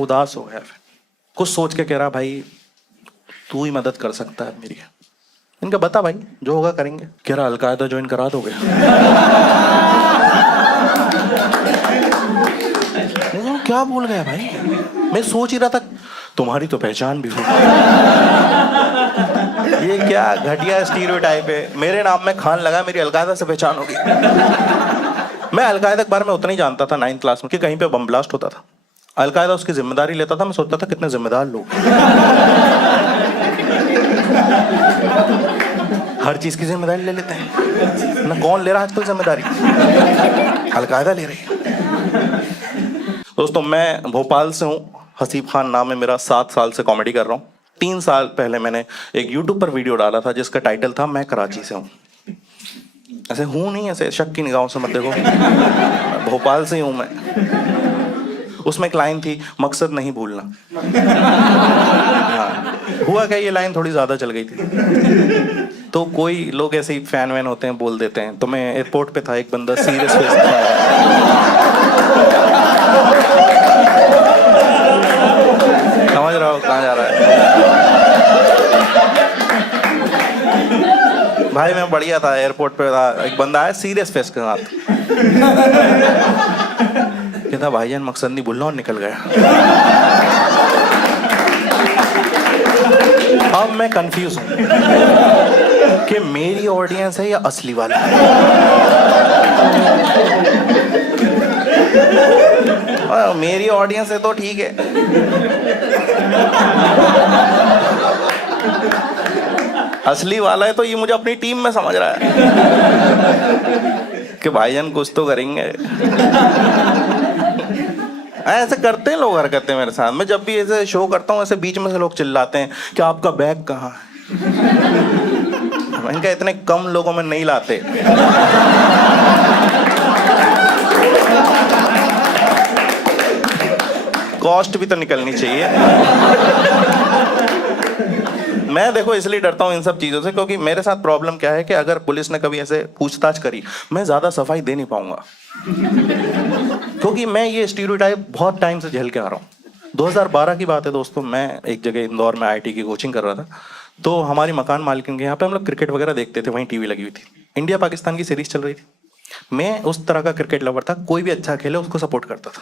उदास हो गया, फिर कुछ सोच के कह रहा भाई तू ही मदद कर सकता है मेरी। इनका बता भाई जो होगा करेंगे। कह रहा अलकायदा ज्वाइन करा दोगे? क्या बोल गया भाई, मैं सोच ही रहा था तुम्हारी तो पहचान भी हो। ये क्या घटिया स्टीरियोटाइप है, मेरे नाम में खान लगा, मेरी अलकायदा से पहचान होगी। मैं अलकायदा के बारे में उतना ही जानता था 9th क्लास में कि कहीं पे बम ब्लास्ट होता था, अलकायदा उसकी जिम्मेदारी लेता था। मैं सोचता था कितने जिम्मेदार लोग, हर चीज की जिम्मेदारी ले लेते हैं ना। कौन ले रहा है आजकल जिम्मेदारी? अलकायदा ले रही है। दोस्तों मैं भोपाल से हूँ, हसीब खान नाम है मेरा, 7 साल से कॉमेडी कर रहा हूँ। 3 साल पहले मैंने एक यूट्यूब पर वीडियो डाला था जिसका टाइटल था मैं कराची से हूँ। ऐसे हूँ नहीं, ऐसे शक की निगाहों से मत देखो, भोपाल से ही हूँ मैं। उसमें एक लाइन थी, मकसद नहीं भूलना। हाँ, हुआ क्या, ये लाइन थोड़ी ज्यादा चल गई थी तो कोई लोग ऐसे ही फैन वैन होते हैं, बोल देते हैं। तो मैं एयरपोर्ट पे था, एक बंदा सीरियस फेस था, समझ रहा हो कहाँ जा रहा है भाई। मैं बढ़िया था, एयरपोर्ट पे था, एक बंदा आया सीरियस फेस के साथ, कहता भाईजान मकसद नहीं भूलना, और निकल गया। अब मैं कंफ्यूज हूं कि मेरी ऑडियंस है या असली वाला। मेरी ऑडियंस है तो ठीक है, असली वाला है तो ये मुझे अपनी टीम में समझ रहा है कि भाईजान कुछ तो करेंगे। ऐसे करते हैं लोग, हरकतें मेरे साथ। मैं जब भी ऐसे शो करता हूँ, ऐसे बीच में से लोग चिल्लाते हैं कि आपका बैग कहाँ है। इनका इतने कम लोगों में नहीं लाते। कॉस्ट भी तो निकलनी चाहिए। मैं देखो इसलिए डरता हूँ इन सब चीजों से, क्योंकि मेरे साथ प्रॉब्लम क्या है कि अगर पुलिस ने कभी ऐसे पूछताछ करी, मैं ज्यादा सफाई दे नहीं पाऊंगा, क्योंकि मैं ये स्टीरियोटाइप बहुत टाइम से झेल के आ रहा हूँ। 2012 की बात है दोस्तों, मैं एक जगह इंदौर में IIT की कोचिंग कर रहा था। तो हमारी मकान मालिकिन के यहाँ पे हम लोग क्रिकेट वगैरह देखते थे, वहीं टीवी लगी हुई थी, इंडिया पाकिस्तान की सीरीज चल रही थी। मैं उस तरह का क्रिकेट लवर था, कोई भी अच्छा खेले उसको सपोर्ट करता था।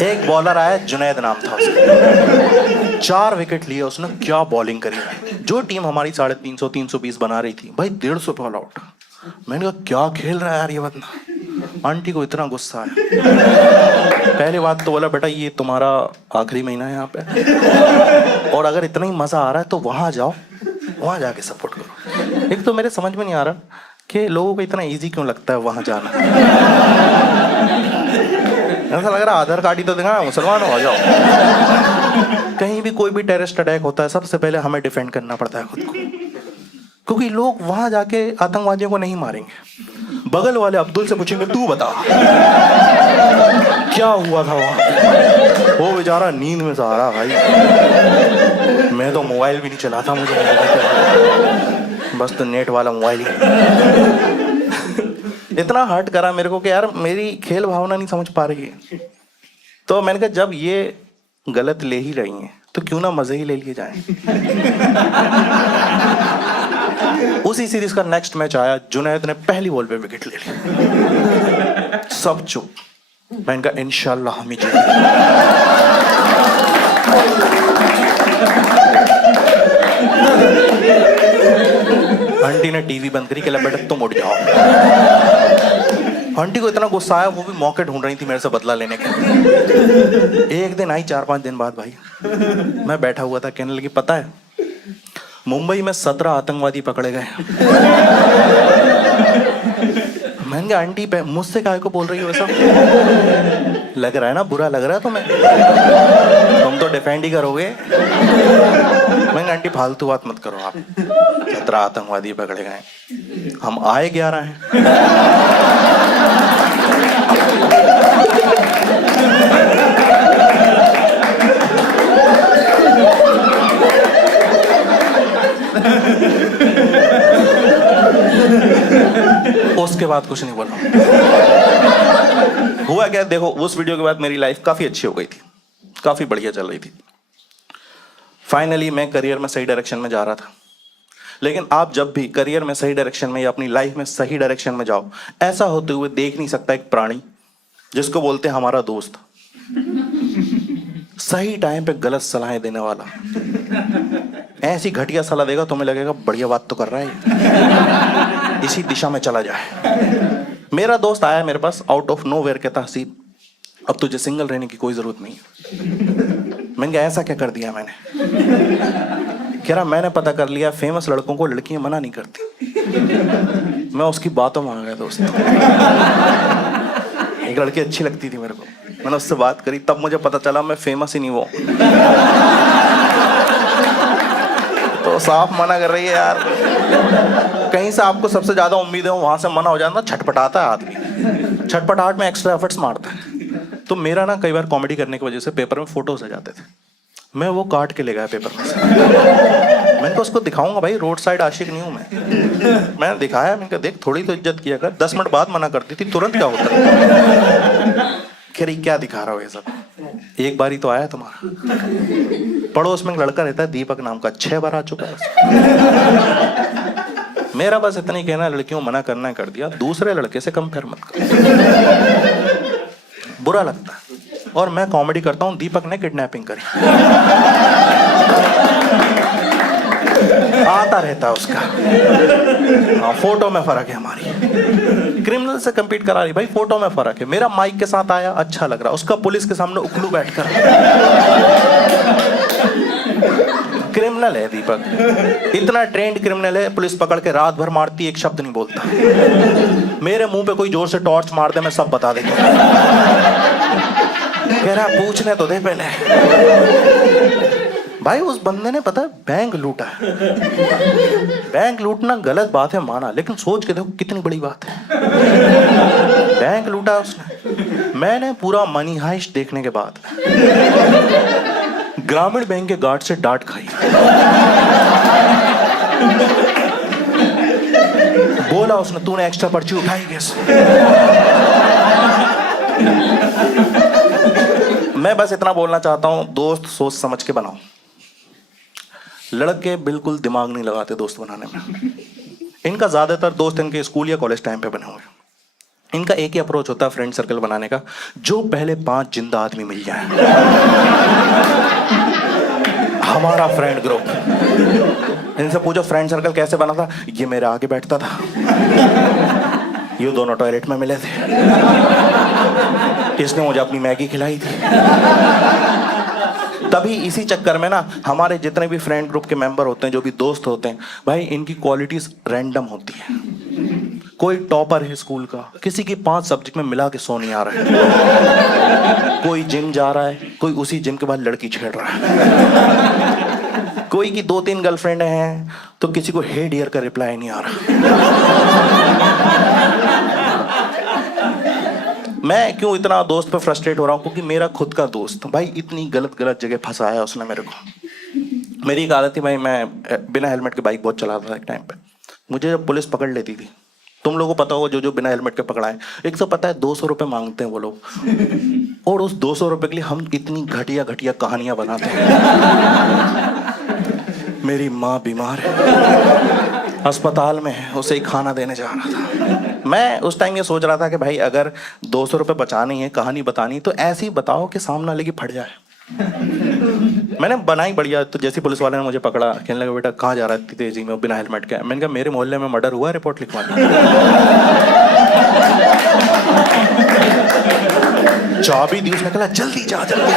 एक बॉलर आया, जुनैद नाम था उसका, 4 विकेट लिए उसने, क्या बॉलिंग करी। जो टीम हमारी 350 320 बना रही थी, भाई 150 पे ऑल आउट। मैंने कहा क्या खेल रहा है यार ये बंदा। आंटी को इतना गुस्सा आया, पहली बात तो बोला बेटा ये तुम्हारा आखिरी महीना है यहाँ पे, और अगर इतना ही मजा आ रहा है तो वहां जाओ, वहां जाके सपोर्ट करो। एक तो मेरे समझ में नहीं आ रहा कि लोगों को इतना इजी क्यों लगता है वहां जाना। ऐसा लग रहा है आधार कार्ड ही तो दिखाना, मुसलमान हो जाओ। कहीं भी कोई भी टेररिस्ट अटैक होता है, सबसे पहले हमें डिफेंड करना पड़ता है खुद को, क्योंकि लोग वहां जाके आतंकवादियों को नहीं मारेंगे। बगल वाले अब्दुल से पूछेंगे तू बता क्या हुआ था वहां। वो बेचारा नींद में सहारा भाई, मैं तो मोबाइल भी नहीं चलाता, मुझे बस तो नेट वाला मोबाइल ही। इतना हर्ट करा मेरे को कि यार मेरी खेल भावना नहीं समझ पा रही है। तो मैंने कहा जब ये गलत ले ही रही हैं तो क्यों ना मजे ही ले लिए जाएं। उसी सीरीज का नेक्स्ट मैच आया, जुनैद ने पहली बॉल पे विकेट ले ली, सब चुप। मैंने कहा इंशाल्लाह हम ही जीतेंगे। आंटी ने टीवी बंद करी, कहला बेटा तुम उठ जाओ। आंटी को इतना गुस्सा आया, वो भी मौके ढूंढ रही थी मेरे से बदला लेने के। एक दिन आई 4-5 दिन बाद भाई, मैं बैठा हुआ था, कहने लगी पता है मुंबई में 17 आतंकवादी पकड़े गए। मैंने कहा आंटी मुझसे काहे को बोल रही हो ऐसा, लग रहा है ना बुरा लग रहा है तुम्हें, तुम तो डिफेंड ही करोगे। मैंने कहा आंटी फालतू बात मत करो आप, 17 आतंकवादी पकड़े गए, हम आए 11 हैं। उसके बाद कुछ नहीं बोला। हुआ क्या, देखो उस वीडियो के बाद मेरी लाइफ काफी अच्छी हो गई थी, काफी बढ़िया चल रही थी। फाइनली मैं करियर में सही डायरेक्शन में जा रहा था। लेकिन आप जब भी करियर में सही डायरेक्शन में या अपनी लाइफ में सही डायरेक्शन में जाओ, ऐसा होते हुए देख नहीं सकता एक प्राणी जिसको बोलते हैं हमारा दोस्त, सही टाइम पे गलत सलाहें देने वाला। ऐसी घटिया सलाह देगा तुम्हें लगेगा बढ़िया बात तो कर रहा है, इसी दिशा में चला जाए। मेरा दोस्त आया मेरे पास आउट ऑफ नोवेयर, कहता हसीब अब तुझे सिंगल रहने की कोई जरूरत नहीं है। मैंने कहा ऐसा क्या कर दिया मैंने? कह रहा मैंने पता कर लिया फेमस लड़कों को लड़कियां मना नहीं करती। मैं उसकी बातों में आ गया दोस्त। एक लड़की अच्छी लगती थी मेरे को, मैंने उससे बात करी, तब मुझे पता चला मैं फेमस ही नहीं वो तो साफ मना कर रही है यार। कहीं से आपको सबसे ज्यादा उम्मीद है वहां से मना हो जाता, छटपटाता है आदमी, छटपटाहट में एक्स्ट्रा एफर्ट्स मारता है। तो मेरा ना कई बार कॉमेडी करने की वजह से पेपर में फोटोज आ जाते थे, मैं वो काट के ले गया पेपर में से। मैंने कहा उसको दिखाऊंगा भाई, रोड साइड आशिक नहीं हूं मैंने दिखाया, मैंने कहा देख थोड़ी तो इज्जत किया कर, 10 मिनट बाद मना करती थी, तुरंत क्या होता है? कह रही क्या दिखा रहा हो ये सब, एक बार ही तो आया तुम्हारा। पड़ोस में एक लड़का रहता है दीपक नाम का, 6 बार आ चुका है। मेरा बस इतना ही कहना है, लड़कियों मना करना कर दिया, दूसरे लड़के से कंपेयर मत करो, बुरा लगता है। और मैं कॉमेडी करता हूं, दीपक ने किडनैपिंग करी, आता रहता है उसका। हाँ, फोटो में फर्क है हमारी, क्रिमिनल से compete करा रही भाई, फोटो में फर्क है। मेरा माइक के साथ आया अच्छा लग रहा, उसका पुलिस के सामने उखलू बैठकर। क्रिमिनल है दीपक, इतना ट्रेंड क्रिमिनल है, पुलिस पकड़ के रात भर मारती, एक शब्द नहीं बोलता। मेरे मुंह पे कोई जोर से टॉर्च मार दे, मैं सब बता देता। कह रहा पूछने तो दे पहले। भाई उस बंदे ने पता है बैंक लूटा है। बैंक लूटना गलत बात है माना, लेकिन सोच के देखो कितनी बड़ी बात है। बैंक लूटा उसने। मैंने पूरा मनी हाइस्ट देखने के बाद ग्रामीण बैंक के गार्ड से डांट खाई। बोला उसने तूने एक्स्ट्रा पर्ची उठाई कैसे? मैं बस इतना बोलना चाहता हूं, दोस्त सोच समझ के बनाओ। लड़के बिल्कुल दिमाग नहीं लगाते दोस्त बनाने में। इनका ज्यादातर दोस्त इनके स्कूल या कॉलेज टाइम पे बने हुए। इनका एक ही अप्रोच होता है फ्रेंड सर्कल बनाने का, जो पहले 5 जिंदा आदमी मिल जाए। हमारा फ्रेंड ग्रुप। इनसे पूछो फ्रेंड सर्कल कैसे बना था, ये मेरे आगे बैठता था, ये दोनों टॉयलेट में मिले थे, इसने मुझे अपनी मैगी खिलाई थी। तभी इसी चक्कर में ना हमारे जितने भी फ्रेंड ग्रुप के मेंबर होते हैं, जो भी दोस्त होते हैं भाई, इनकी क्वालिटीज रैंडम होती है। कोई टॉपर है स्कूल का, किसी की 5 सब्जेक्ट में मिला के 100 नहीं आ रहा है। कोई जिम जा रहा है, कोई उसी जिम के बाद लड़की छेड़ रहा है। कोई की 2-3 गर्लफ्रेंड हैं तो किसी को हे डियर का रिप्लाई नहीं आ रहा। मैं क्यों इतना दोस्त पे फ्रस्ट्रेट हो रहा हूँ? क्योंकि मेरा खुद का दोस्त भाई इतनी गलत जगह फंसाया उसने मेरे को। मेरी एक आदत थी भाई, मैं बिना हेलमेट के बाइक बहुत चलाता था एक टाइम पे। मुझे जब पुलिस पकड़ लेती थी, तुम लोगों को पता होगा जो जो बिना हेलमेट के पकड़ाए, एक तो पता है 200 रुपये मांगते हैं वो लोग, और उस 200 रुपये के लिए हम इतनी घटिया घटिया कहानियां बनाते हैं। मेरी माँ बीमार है, अस्पताल में है, उसे खाना देने जा रहा था। मैं उस टाइम ये सोच रहा था कि भाई अगर 200 रुपये बचानी है, कहानी बतानी, तो ऐसे ही बताओ कि सामने वाले की फट जाए। मैंने बनाई बढ़िया। तो जैसे पुलिस वाले ने मुझे पकड़ा, कहने लगा बेटा कहाँ जा रहा है इतनी तेजी में बिना हेलमेट के? मैंने कहा मेरे मोहल्ले में मर्डर हुआ, रिपोर्ट लिखवाना। चाबी दी उसने, कहा जल्दी जा जल्दी,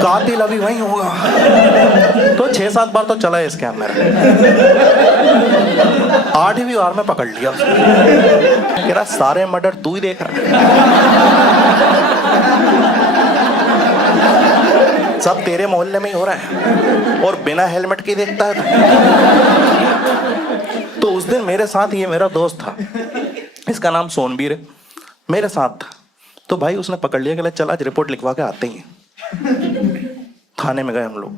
कातिल अभी वहीं होगा। तो 6-7 बार तो चला है स्कैम मेरा। 8वीं बार में पकड़ लिया उसने। कह रहा सारे मर्डर तू ही देख रहा है, सब तेरे मोहल्ले में ही हो रहा है और बिना हेलमेट के देखता है। तो उस दिन मेरे साथ ये मेरा दोस्त था, इसका नाम सोनबीर है, मेरे साथ था। तो भाई उसने पकड़ लिया, कहला चल आज रिपोर्ट लिखवा के आते ही। थाने में गए हम लोग,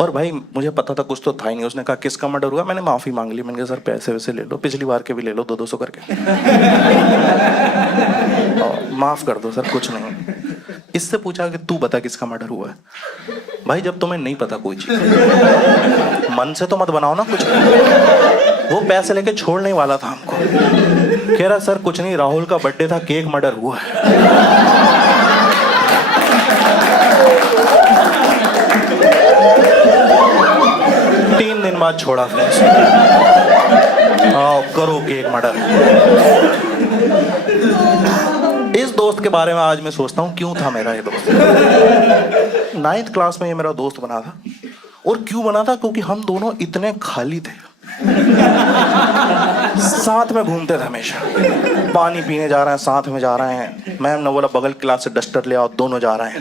और भाई मुझे पता था कुछ तो था ही नहीं। उसने कहा किसका मर्डर हुआ, मैंने माफी मांग ली। मैंने कहा सर पैसे वैसे ले लो, पिछली बार के भी ले लो 200-200 करके। माफ कर दो सर, कुछ नहीं। इससे पूछा कि तू बता किसका मर्डर हुआ है। भाई जब तुम्हें नहीं पता कोई चीज, मन से तो मत बनाओ ना कुछ। वो पैसे लेके छोड़ने वाला था हमको, कह रहा सर कुछ नहीं, राहुल का बर्थडे था, केक मर्डर हुआ है। 3 दिन बाद छोड़ा फिर। आओ करो केक मर्डर। इस दोस्त के बारे में आज मैं सोचता हूँ क्यों था मेरा ये दोस्त। 9th क्लास में ये मेरा दोस्त बना था। और क्यों बना था, क्योंकि हम दोनों इतने खाली थे, साथ में घूमते थे हमेशा। पानी पीने जा रहे हैं साथ में जा रहे हैं, मैम ने बोला बगल क्लास से डस्टर ले आओ, दोनों जा रहे हैं।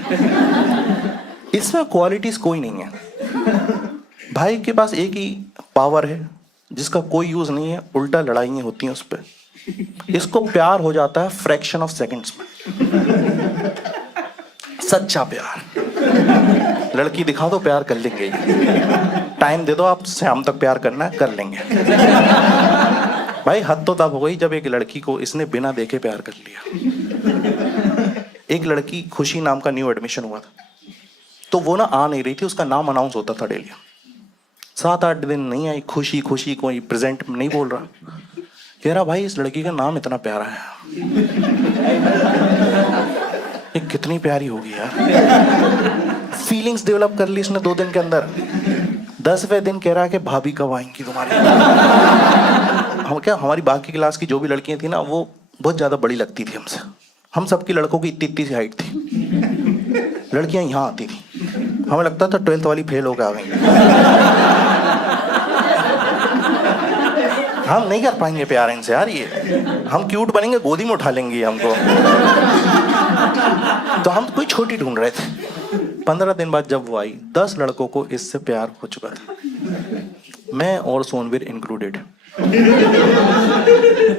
इसमें क्वालिटीज कोई नहीं है। भाई के पास एक ही पावर है जिसका कोई यूज नहीं है, उल्टा लड़ाइयाँ होती हैं उस पर। इसको प्यार हो जाता है फ्रैक्शन ऑफ सेकंड्स में। सच्चा प्यार। लड़की दिखा दो प्यार कर लेंगे, टाइम दे दो, आप शाम तक प्यार करना है कर लेंगे। भाई हद तो तब हो गई जब एक लड़की को इसने बिना देखे प्यार कर लिया। एक लड़की खुशी नाम का न्यू एडमिशन हुआ था, तो वो ना आ नहीं रही थी, उसका नाम अनाउंस होता था डेली। 7-8 दिन नहीं आई, खुशी खुशी कोई प्रेजेंट नहीं बोल रहा। कह रहा भाई इस लड़की का नाम इतना प्यारा है, ये कितनी प्यारी होगी यार। फीलिंग्स डेवलप कर ली इसने 2 दिन के अंदर। 10वें दिन कह रहा है कि भाभी कब आएंगी तुम्हारी। हम क्या, हमारी बाकी क्लास की जो भी लड़कियां थी ना, वो बहुत ज्यादा बड़ी लगती थी हमसे। हम सबकी लड़कों की इतनी सी हाइट थी, लड़कियां यहाँ आती थी, हमें लगता था 12th वाली फेल होकर आ गई। हम नहीं कर पाएंगे प्यार इनसे यार, ये हम क्यूट बनेंगे, गोदी में उठा लेंगे हमको। तो हम कोई छोटी ढूंढ रहे थे। 15 दिन बाद जब वो आई, 10 लड़कों को इससे प्यार हो चुका था, मैं और सोनवीर इंक्लूडेड।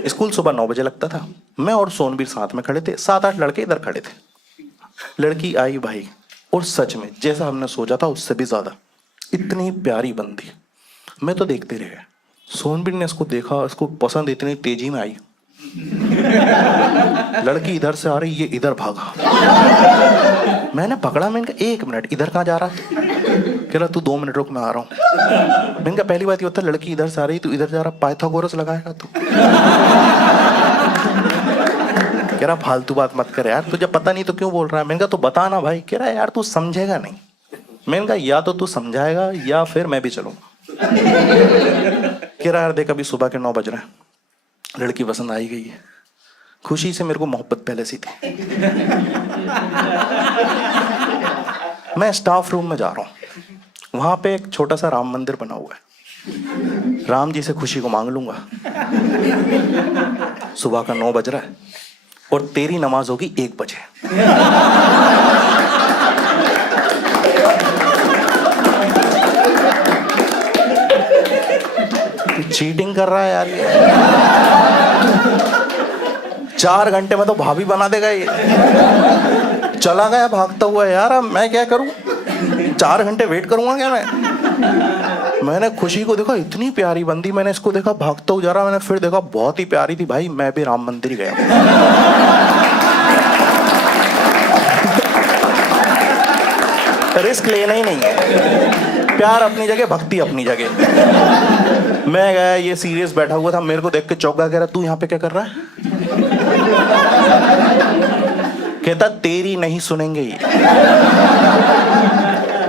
स्कूल सुबह 9 बजे लगता था, मैं और सोनवीर साथ में खड़े थे, 7-8 लड़के इधर खड़े थे। लड़की आई भाई, और सच में जैसा हमने सोचा था उससे भी ज्यादा इतनी प्यारी बंदी। मैं तो देखते रह गया। सोनबीर ने इसको देखा, इसको पसंद इतनी तेजी में आई, लड़की इधर से आ रही, ये इधर भागा। मैंने पकड़ा, मैंने कहा 1 मिनट, इधर कहाँ जा रहा है? कह रहा तू 2 मिनट रुक, मैं आ रहा हूँ। मैंने कहा पहली बात ये होता है, लड़की इधर से आ रही, तू इधर जा रहा, पाइथागोरस लगाएगा तू? कह रहा फालतू बात मत कर यार, तुझे पता नहीं तो क्यों बोल रहा है? मैंने कहा तो बता ना भाई। कह रहा यार तू समझेगा नहीं। मैंने कहा या तो तू समझाएगा या फिर मैं भी चलूंगा। कह रहा यार देख अभी सुबह के 9 बज रहे हैं, लड़की पसंद आई गई है। खुशी से मेरे को मोहब्बत पहले से थी। मैं स्टाफ रूम में जा रहा हूँ, वहां पे एक छोटा सा राम मंदिर बना हुआ है, राम जी से खुशी को मांग लूंगा। सुबह का 9 बज रहा है और तेरी नमाज होगी 1 बजे। चीटिंग कर रहा है यार ये। 4 घंटे में तो भाभी बना देगा ये। चला गया भागता हुआ यार, अब मैं क्या करूं? 4 घंटे वेट करूंगा क्या मैं? मैंने खुशी को देखा, इतनी प्यारी बंदी, मैंने इसको देखा भागता हुआ जा रहा, मैंने फिर देखा बहुत ही प्यारी थी भाई, मैं भी राम मंदिर गया। रिस्क लेना ही नहीं है। प्यार अपनी जगह, भक्ति अपनी जगह। मैं गया, ये सीरियस बैठा हुआ था, मेरे को देख के चौंका, कह रहा तू यहाँ पे क्या कर रहा है? कहता तेरी नहीं सुनेंगे ये।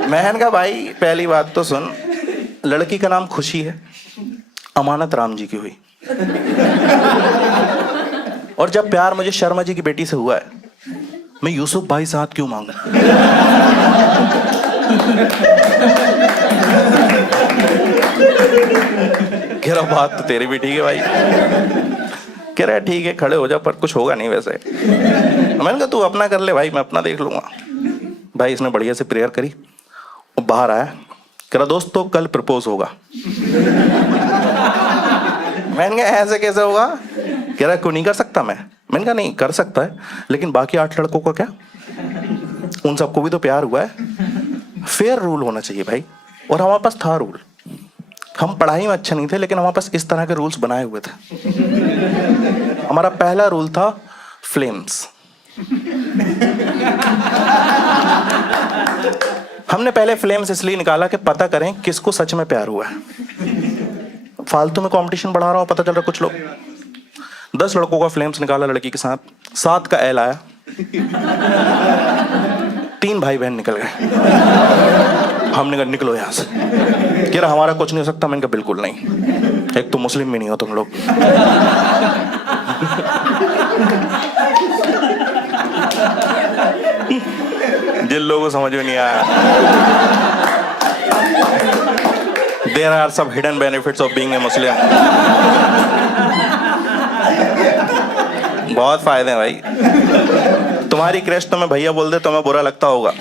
मैंने कहा भाई पहली बात तो सुन, लड़की का नाम खुशी है, अमानत राम जी की हुई, और जब प्यार मुझे शर्मा जी की बेटी से हुआ है, मैं यूसुफ भाई से हाथ क्यों मांगू? कह रहा बात तो तेरी भी ठीक है भाई। कह रहा ठीक है खड़े हो जा, पर कुछ होगा नहीं वैसे। मैंने कहा तू अपना कर ले भाई, मैं अपना देख लूंगा। भाई इसने बढ़िया से प्रेयर करी और बाहर आया, कह रहा दोस्त तो कल प्रपोज होगा। मैंने कहा ऐसे कैसे होगा? कह रहा क्यों नहीं कर सकता मैं? मैंने कहा नहीं कर सकता है, लेकिन बाकी 8 लड़कों का क्या? उन सबको भी तो प्यार हुआ है। फेयर रूल होना चाहिए भाई। और हमारे पास था रूल। हम पढ़ाई में अच्छे नहीं थे, लेकिन हमारे पास इस तरह के रूल्स बनाए हुए थे। हमारा पहला रूल था फ्लेम्स। हमने पहले फ्लेम्स इसलिए निकाला कि पता करें किसको सच में प्यार हुआ है। फालतू में कंपटीशन बढ़ा रहा हूं, पता चल रहा कुछ लोग 10 लड़कों का फ्लेम्स निकाला लड़की के साथ, 7 का एल आया, 3 भाई बहन निकल गए। हमने कहा निकलो यहां से। कह रहा हमारा कुछ नहीं हो सकता। मैंने कहा बिल्कुल नहीं, एक तो मुस्लिम भी नहीं हो तुम लोग। जिन लोगों को समझ में नहीं आया, there are some hidden benefits of being a Muslim. बहुत फायदे हैं भाई। तुम्हारी क्रश तुम्हें भैया बोल दे, तुम्हें बुरा लगता होगा,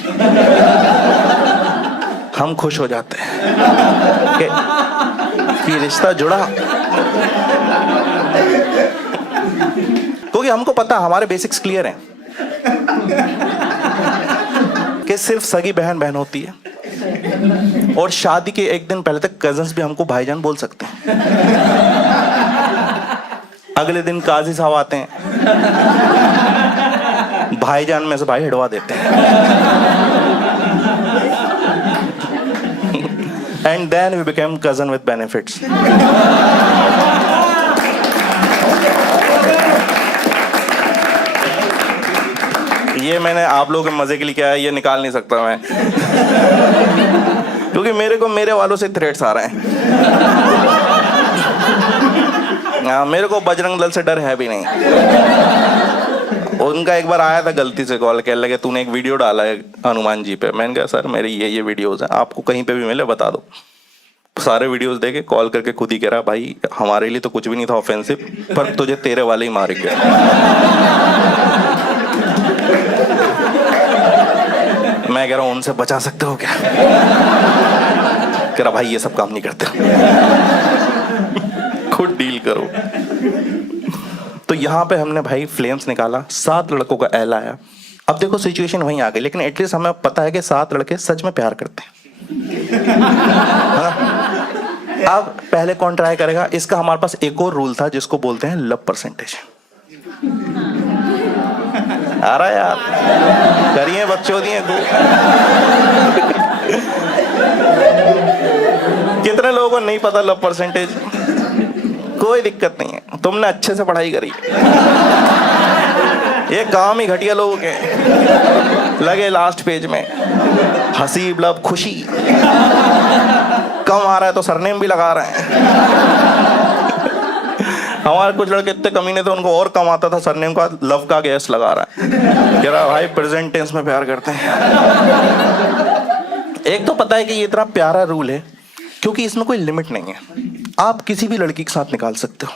हम खुश हो जाते हैं कि रिश्ता जुड़ा। क्योंकि हमको पता, हमारे बेसिक्स क्लियर हैं कि सिर्फ सगी बहन बहन होती है, और शादी के एक दिन पहले तक कजन्स भी हमको भाईजान बोल सकते हैं। अगले दिन काजी साहब आते हैं, भाईजान में से भाई हटवा देते हैं। And then we became cousin with benefits. ये मैंने आप लोगों के मजे के लिए किया है, ये निकाल नहीं सकता मैं, क्योंकि मेरे को मेरे वालों से थ्रेट्स आ रहे हैं। मेरे को बजरंग दल से डर है भी नहीं। उनका एक बार आया था गलती से कॉल, कहने लगे तूने एक वीडियो डाला है हनुमान जी पे। मैंने कहा सर मेरी ये वीडियोस हैं, आपको कहीं पे भी मिले बता दो। सारे वीडियोस देखे, कॉल करके खुद ही कह रहा भाई हमारे लिए तो कुछ भी नहीं था ऑफेंसिव, पर तुझे तेरे वाले ही मार गया। मैं कह रहा हूं उनसे बचा सकते हो क्या? कह रहा भाई ये सब काम नहीं करते, खुद डील करो। तो यहाँ पे हमने भाई फ्लेम्स निकाला, 7 लड़कों का एल आया। अब देखो सिचुएशन वहीं आ गई, लेकिन एटलीस्ट हमें पता है कि 7 लड़के सच में प्यार करते हैं। अब पहले कौन ट्राई करेगा? इसका हमारे पास एक और रूल था जिसको बोलते हैं लव परसेंटेज। आ रहा है यार, करिए बच्चों दिए को। कितने लोगों को नहीं पता लव परसेंटेज? कोई दिक्कत नहीं है, तुमने अच्छे से पढ़ाई करी। ये काम ही घटिया लोगों के लगे लास्ट पेज में हसीब लव खुशी, कम आ रहा है तो सरनेम भी लगा रहे हैं। हमारे कुछ लड़के इतने कमीने थे, उनको और कम आता था सरनेम का, लव का गैस लगा रहा है। कह रहा भाई प्रेजेंट टेंस में प्यार करते हैं। एक तो पता है कि ये इतना प्यारा रूल है क्योंकि इसमें कोई लिमिट नहीं है, आप किसी भी लड़की के साथ निकाल सकते हो।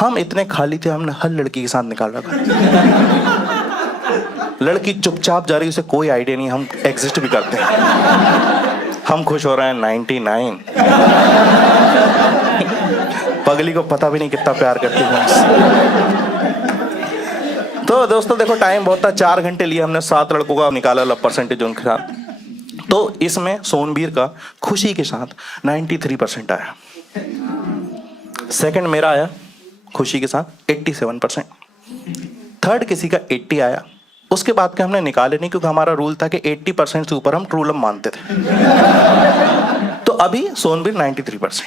हम इतने खाली थे, हमने हर लड़की के साथ निकाल रखा। लड़की चुपचाप जा रही, उसे कोई आइडिया नहीं हम एग्जिस्ट भी करते हैं। हम खुश हो रहे हैं 99। पगली को पता भी नहीं कितना प्यार करती है। तो दोस्तों देखो टाइम बहुत था, 4 घंटे लिए हमने 7 लड़कों का निकाला लव परसेंटेज उनके साथ। तो इसमें सोनबीर का खुशी के साथ 93% आया। सेकंड मेरा आया खुशी के साथ 87%। थर्ड किसी का 80 आया। उसके बाद के हमने निकाले नहीं, क्योंकि हमारा रूल था कि 80% से ऊपर हम ट्रू लव मानते थे। तो अभी सोनबीर 93%।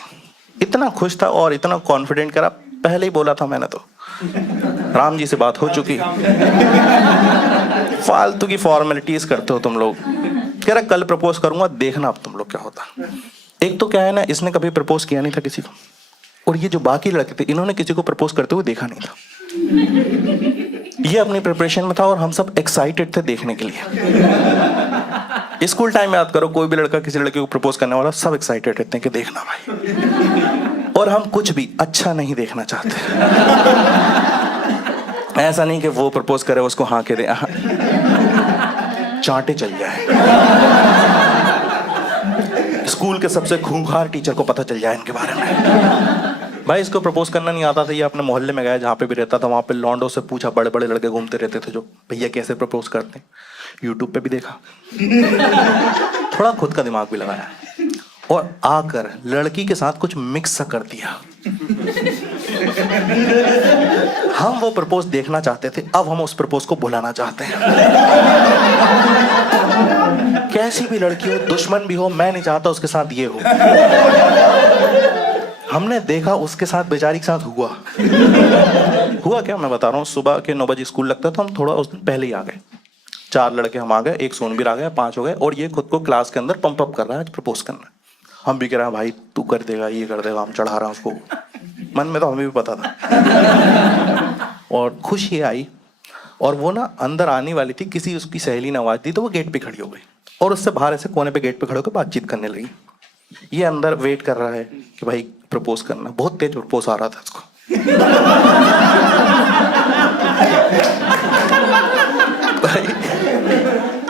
इतना खुश था और इतना कॉन्फिडेंट करा, पहले ही बोला था मैंने तो राम जी से बात हो चुकी। फालतू की फॉर्मेलिटीज करते हो तुम लोग। कह रहा कल प्रपोज करूंगा, देखना अब तुम लोग क्या होता। एक तो क्या है ना, इसने कभी प्रपोज किया नहीं था किसी को, और ये जो बाकी लड़के थे इन्होंने किसी को प्रपोज करते हुए देखा नहीं था। ये अपनी प्रिपरेशन में था और हम सब एक्साइटेड थे देखने के लिए। स्कूल टाइम याद करो, कोई भी लड़का किसी लड़के को प्रपोज करने वाला, सब एक्साइटेड रहते हैं कि देखना भाई। और हम कुछ भी अच्छा नहीं देखना चाहते। ऐसा नहीं कि वो प्रपोज करे उसको हाँ के दे, चांटे चल जाए। स्कूल के सबसे खूंखार टीचर को पता चल जाए इनके बारे में। भाई इसको प्रपोज करना नहीं आता था, ये अपने मोहल्ले में गया जहाँ पे भी रहता था, वहाँ पे लॉन्डो से पूछा, बड़े बड़े लड़के घूमते रहते थे जो भैया कैसे प्रपोज करते हैं, यूट्यूब पे भी देखा। थोड़ा खुद का दिमाग भी लगाया और आकर लड़की के साथ कुछ मिक्स सा कर दिया। हम वो प्रपोज देखना चाहते थे, अब हम उस प्रपोज को भुलाना चाहते हैं। कैसी भी लड़की हो, दुश्मन भी हो, मैं नहीं चाहता उसके साथ ये हो। हमने देखा उसके साथ, बेचारी के साथ हुआ क्या मैं बता रहा हूँ। सुबह के 9 बजे स्कूल लगता था, हम थोड़ा उस दिन पहले ही आ गए। 4 लड़के हम आ गए, एक सोनबीर आ गया, 5 हो गए और ये खुद को क्लास के अंदर पंप अप कर रहा है, प्रपोज करना है। हम भी कह रहे हैं भाई तू कर देगा, ये कर देगा, हम चढ़ा रहे हैं उसको। मन में तो हमें भी पता था। और खुशी आई और वो ना अंदर आने वाली थी, किसी उसकी सहेली ने आवाज दी तो वो गेट पे खड़ी हो गई और उससे बाहर ऐसे कोने पे गेट पे खड़े होकर बातचीत करने लगी। ये अंदर वेट कर रहा है कि भाई प्रपोज करना। बहुत तेज प्रपोज आ रहा था उसको। भाई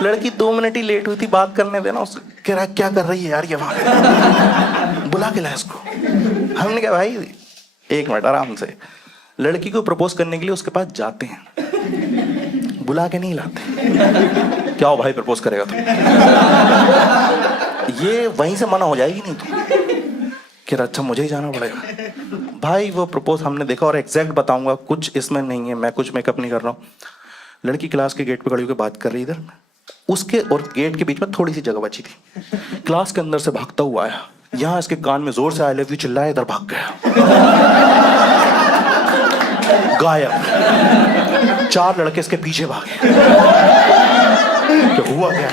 लड़की 2 मिनट ही लेट हुई थी, बात करने देना। उसको कह रहा क्या कर रही है यार ये वहां पे, बुला के लाए इसको। हमने कहा भाई 1 मिनट आराम से। लड़की को प्रपोज करने के लिए उसके पास जाते हैं, बुला के नहीं लाते। क्या हो भाई प्रपोज करेगा तो ये वहीं से मना हो जाएगी नहीं तो। कह रहा अच्छा मुझे ही जाना पड़ेगा। भाई वो प्रपोज हमने देखा और एग्जैक्ट बताऊंगा, कुछ इसमें नहीं है, मैं कुछ मेकअप नहीं कर रहा हूँ। लड़की क्लास के गेट पे खड़ी होकर बात कर रही, इधर उसके और गेट के बीच में थोड़ी सी जगह बची थी। क्लास के अंदर से भागता हुआ आया, यहाँ इसके कान में जोर से आई लव यू चिल्लाया, इधर भाग गया, गायब। 4 लड़के इसके पीछे भागे। तो हुआ क्या?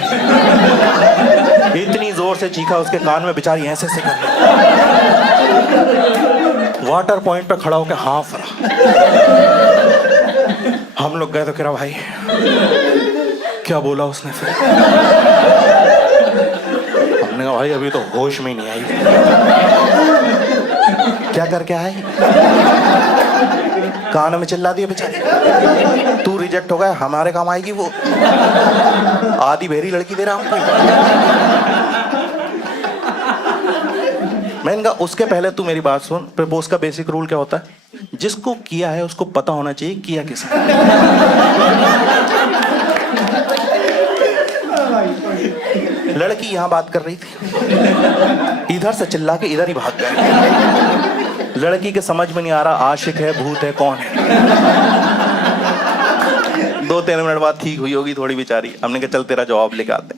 इतनी जोर से चीखा उसके कान में, बेचारी ऐसे कर रही। वाटर पॉइंट पे खड़ा होकर हाफ रहा। हम लोग गए तो कह रहा भाई क्या बोला उसने फिर? हमने कहा भाई अभी तो होश में ही नहीं आई। क्या करके आए? कान में चिल्ला दिया बेचारी, तू रिजेक्ट हो गया, हमारे काम आएगी वो। आधी बेरी लड़की दे रहा हमको। मैंने कहा उसके पहले तू मेरी बात सुन। प्रपोज का बेसिक रूल क्या होता है? जिसको किया है उसको पता होना चाहिए किया किसने। लड़की यहां बात कर रही थी, इधर से चिल्ला के इधर ही भाग गए। लड़की के समझ में नहीं आ रहा आशिक है भूत है कौन है। 2-3 मिनट बाद ठीक हुई होगी थोड़ी बेचारी। हमने कहा चल तेरा जवाब लेके आते।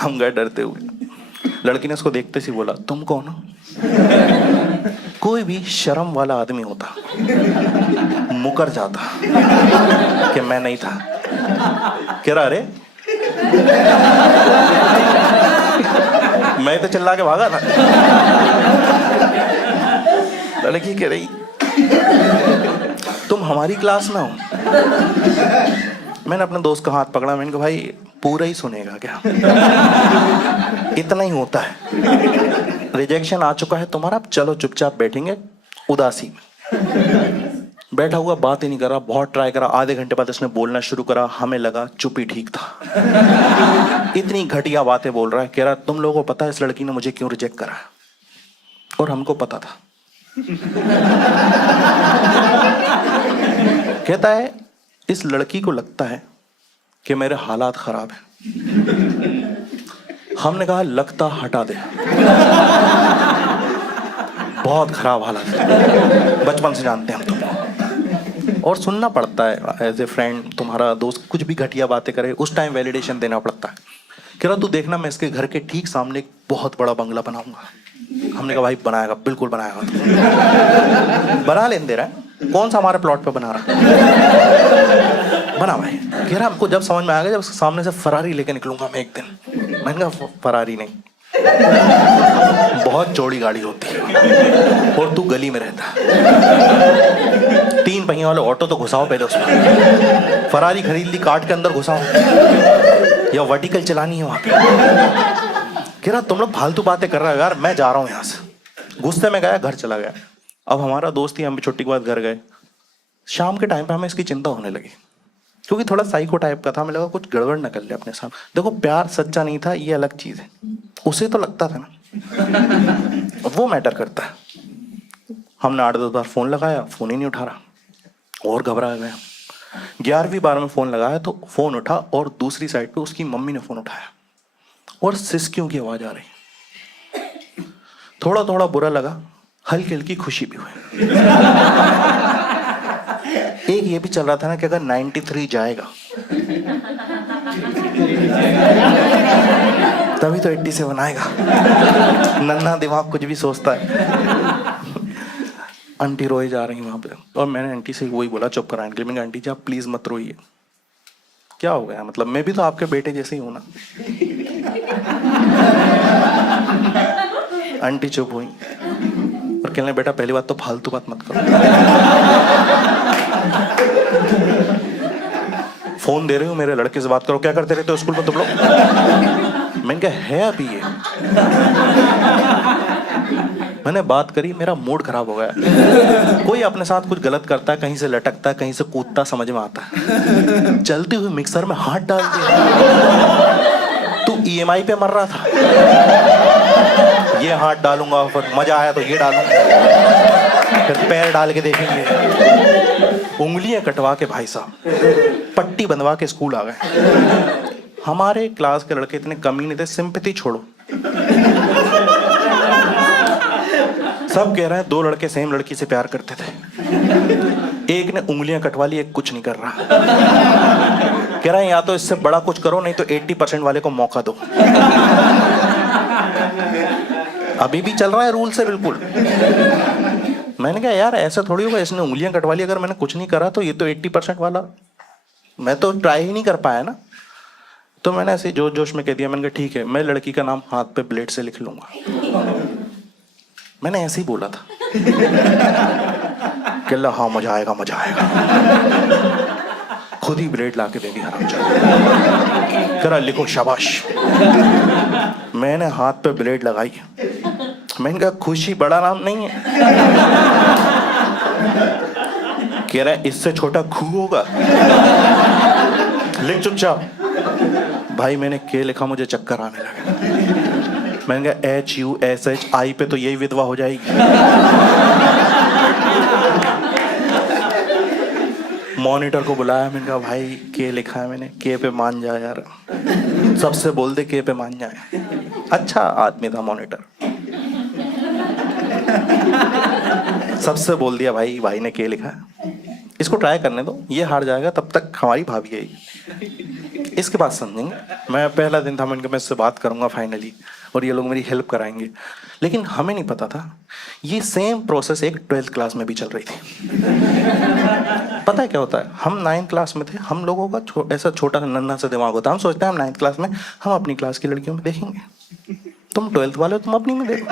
हम गए डरते हुए। लड़की ने उसको देखते सी बोला तुम कौन हो? कोई भी शर्म वाला आदमी होता मुकर जाता कि मैं नहीं था। कह रहा अरे मैं तो चिल्ला के भागा था। लड़की कह रही तुम हमारी क्लास में हो। मैंने अपने दोस्त का हाथ पकड़ा। मैंने कहा भाई पूरा ही सुनेगा क्या? इतना ही होता है, रिजेक्शन आ चुका है तुम्हारा, अब चलो चुपचाप बैठेंगे उदासी में। बैठा हुआ बात ही नहीं कर रहा, बहुत ट्राई करा। आधे घंटे बाद इसने बोलना शुरू करा, हमें लगा चुप ही ठीक था। इतनी घटिया बातें बोल रहा है। कह रहा तुम लोगों को पता है इस लड़की ने मुझे क्यों रिजेक्ट करा? और हमको पता था। कहता है इस लड़की को लगता है कि मेरे हालात खराब हैं। हमने कहा लगता हटा दे, बहुत खराब हालात, बचपन से जानते हैं हम तुमको। और सुनना पड़ता है एज ए फ्रेंड। तुम्हारा दोस्त कुछ भी घटिया बातें करे उस टाइम वैलिडेशन देना पड़ता है। कह रहा तू देखना मैं इसके घर के ठीक सामने एक बहुत बड़ा बंगला बनाऊंगा। हमने कहा भाई बनाएगा, बिल्कुल बनाएगा। बना लेने दे रहा है, कौन सा हमारे प्लॉट पे बना रहा है? बना भाई। कह रहा हमको जब समझ में आ गया, जब सामने से फरारी लेके निकलूंगा मैं एक दिन। मैंने कहा फरारी नहीं, बहुत चौड़ी गाड़ी होती है और तू गली में रहता। 3 पहिए वाले ऑटो तो घुसाओ पहले उसमें। फरारी खरीद ली, काट के अंदर घुसाओ, या वर्टिकल चलानी है वहां पे। कह रहा तुम लोग फालतू बातें कर रहे हो यार, मैं जा रहा हूँ यहाँ से। गुस्से में गया, घर चला गया। अब हमारा दोस्त ही, हम भी छुट्टी के बाद घर गए। शाम के टाइम पे हमें इसकी चिंता होने लगी, क्योंकि थोड़ा साइको टाइप का था। हमें लगा कुछ गड़बड़ न कर ले अपने साथ। देखो प्यार सच्चा नहीं था ये अलग चीज है, उसे तो लगता था ना, वो मैटर करता है। हमने 8-10 बार फोन लगाया, फोन ही नहीं उठा रहा, और घबरा गया। 11वीं बार में फोन लगाया तो फोन उठा, और दूसरी साइड पे उसकी मम्मी ने फोन उठाया। और सिसकियों की आवाज आ रही। थोड़ा थोड़ा बुरा लगा, हल्की हल्की खुशी भी हुई। एक ये भी चल रहा था ना कि अगर 93 जाएगा तभी तो 87 आएगा। नन्हा दिमाग कुछ भी सोचता है। आंटी रोए जा रही वहां पे, और मैंने आंटी से वही बोला चुप कराने के लिए। मैंने आंटी जी आप प्लीज मत रोइए। क्या हो गया, मतलब मैं भी तो आपके बेटे जैसे ही हूं ना। आंटी चुप हुई और कहने बेटा पहली बात तो फालतू बात मत करो। फोन दे रही हूँ मेरे लड़के से बात करो। क्या करते रहते हो स्कूल में तुम लोग? मैंने कहा है अभी ये। मैंने बात करी, मेरा मूड खराब हो गया। कोई अपने साथ कुछ गलत करता है, कहीं से लटकता है, कहीं से कूदता, समझ में आता है। चलते हुए मिक्सर में हाथ डाल दिया। तू EMI पे मर रहा था। ये हाथ डालूंगा, फिर मजा आया तो ये डालूंगा, फिर पैर डाल के देखेंगे। उंगलियां कटवा के भाई साहब पट्टी बंधवा के स्कूल आ गए। हमारे क्लास के लड़के इतने कमीने थे, सिंपैथी छोड़ो। सब कह रहे हैं 2 लड़के सेम लड़की से प्यार करते थे। एक ने उंगलियां कटवा ली, एक कुछ नहीं कर रहा। कह रहे हैं या तो इससे बड़ा कुछ करो, नहीं तो 80% वाले को मौका दो। अभी भी चल रहा है रूल से बिल्कुल। मैंने कहा यार ऐसा थोड़ी होगा, इसने उंगलियां कटवा ली, अगर मैंने कुछ नहीं करा तो ये तो 80% वाला, मैं तो ट्राई ही नहीं कर पाया ना। तो मैंने ऐसे जोश जोश में कह दिया, मैंने कहा ठीक है मैं लड़की का नाम हाथ पे ब्लेड से लिख लूंगा। मैंने ऐसे ही बोला था। कहला हाँ मजा आएगा मजा आएगा। खुद ही ब्लेड ला के दे दिया। करा लिखो शाबाश। मैंने हाथ पे ब्लेड लगाई। मैंने कहा खुशी बड़ा नाम नहीं है। कह रहा है इससे छोटा खू होगा। लिख चुपचाप। भाई मैंने के लिखा, मुझे चक्कर आने लगा। मैंने कहा HUSHI पे तो यही विधवा हो जाएगी। मॉनिटर को बुलाया, मैंने कहा भाई के लिखा है मैंने, के पे मान जा यार, सबसे बोल दे के पे मान जाए। अच्छा आदमी था मॉनिटर, सबसे बोल दिया भाई भाई ने के लिखा है, इसको ट्राई करने दो, ये हार जाएगा तब तक हमारी भाभी आएगी, इसके बाद समझेंगे। मैं पहला दिन था, मैंने मैं इससे बात करूंगा फाइनली और ये लोग मेरी हेल्प कराएंगे। लेकिन हमें नहीं पता था ये सेम प्रोसेस एक 12th क्लास में भी चल रही थी। पता है क्या होता है, हम 9th क्लास में थे, हम लोगों का ऐसा छोटा नन्हा सा दिमाग होता है, हम सोचते हैं हम 9th क्लास में हम अपनी क्लास की लड़कियों में देखेंगे, तुम 12th वाले हो तुम अपनी में देखो।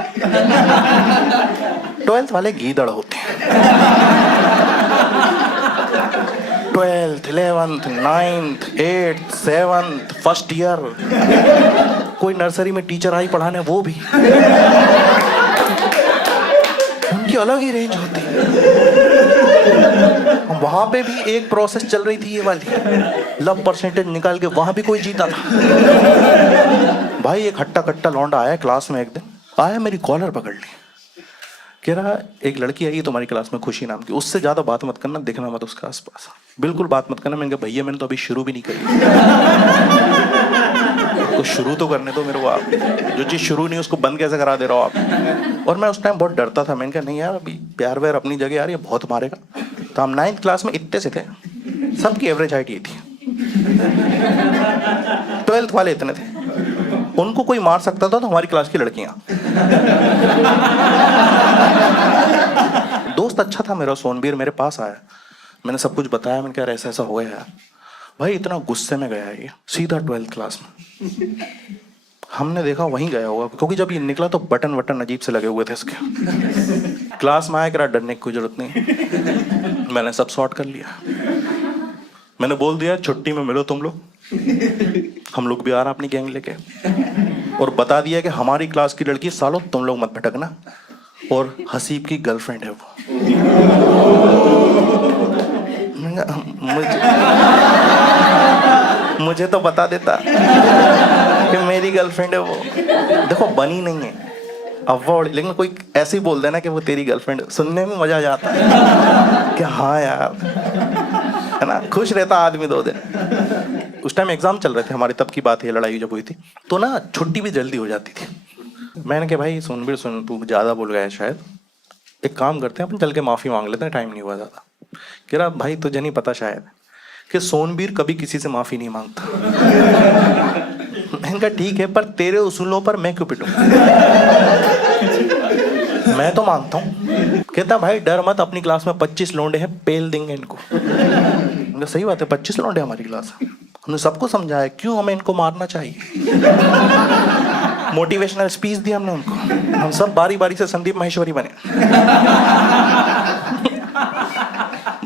12th वाले गीदड़ होते हैं। 12th, 11th, 9th, 8th, 7th, first year, कोई नर्सरी में टीचर आई पढ़ाने, वो भी उनकी अलग ही रेंज होती है। वहां पे भी एक प्रोसेस चल रही थी ये वाली, लव परसेंटेज निकाल के वहां भी कोई जीता था। भाई एक हट्टा कट्टा लौंडा आया क्लास में, एक दिन आया मेरी कॉलर पकड़ ली, कह रहा एक लड़की आई तुम्हारी क्लास में खुशी नाम की, उससे ज्यादा बात मत करना, दिखना मत उसके आसपास, बिल्कुल बात मत करना। मैंने कहा भैया मैंने तो अभी शुरू भी नहीं करी, तो शुरू तो करने दो मेरे को आप, जो चीज शुरू नहीं उसको बंद कैसे करा दे रहे हो आप। और मैं उस टाइम बहुत डरता था, मैंने कहा नहीं यार अभी प्यार व्यार अपनी जगह यार, ये बहुत मारेगा। तो हम 9th क्लास में इतने से थे, सबकी एवरेज हाइट ये थी। 12th वाले इतने थे, उनको कोई मार सकता था तो हमारी क्लास की लड़कियां। दोस्त अच्छा था मेरा सोनबीर, मेरे पास आया, मैंने सब कुछ बताया, मैंने कहा ऐसा ऐसा हो गया यार। भाई इतना गुस्से में गया है ये, सीधा 12th क्लास में। हमने देखा वहीं गया होगा, क्योंकि जब ये निकला तो बटन वटन अजीब से लगे हुए थे इसके। क्लास में आया करा, डरने की कोई जरूरत नहीं, मैंने सब सॉर्ट कर लिया। मैंने बोल दिया छुट्टी में मिलो तुम लोग, हम लोग भी आ रहे अपनी गैंग लेके, और बता दिया कि हमारी क्लास की लड़की सालों तुम लोग मत भटकना, और हसीब की गर्लफ्रेंड है वो। मुझे तो बता देता कि मेरी गर्लफ्रेंड है वो। देखो बनी नहीं है अवॉर्ड, लेकिन कोई ऐसे ही बोल देना कि वो तेरी गर्लफ्रेंड, सुनने में मजा आ जाता है कि हाँ यार, है ना, खुश रहता आदमी 2 दिन। उस टाइम एग्जाम चल रहे थे हमारे, तब की बात है, लड़ाई जब हुई थी तो ना छुट्टी भी जल्दी हो जाती थी। मैंने कहा भाई सोनबीर सुन, तू ज़्यादा बोल गया है शायद, एक काम करते हैं अपन चल के माफ़ी मांग लेते हैं, टाइम नहीं हुआ ज़्यादा। कह रहा भाई तुझे नहीं पता शायद कि सोनबीर कभी किसी से माफ़ी नहीं मांगता। मैंने कहा ठीक है, पर तेरे उसूलों पर मैं क्यों पिटूं? मैं तो मांगता हूँ। कहता भाई डर मत, अपनी क्लास में 25 लौंडे हैं, पेल देंगे इनको। मैंने सही बात है, 25 लौंडे हमारी क्लास है, हमने सबको समझाया क्यों हमें इनको मारना चाहिए। मोटिवेशनल स्पीच दी हमने उनको, हम सब बारी बारी से संदीप माहेश्वरी बने।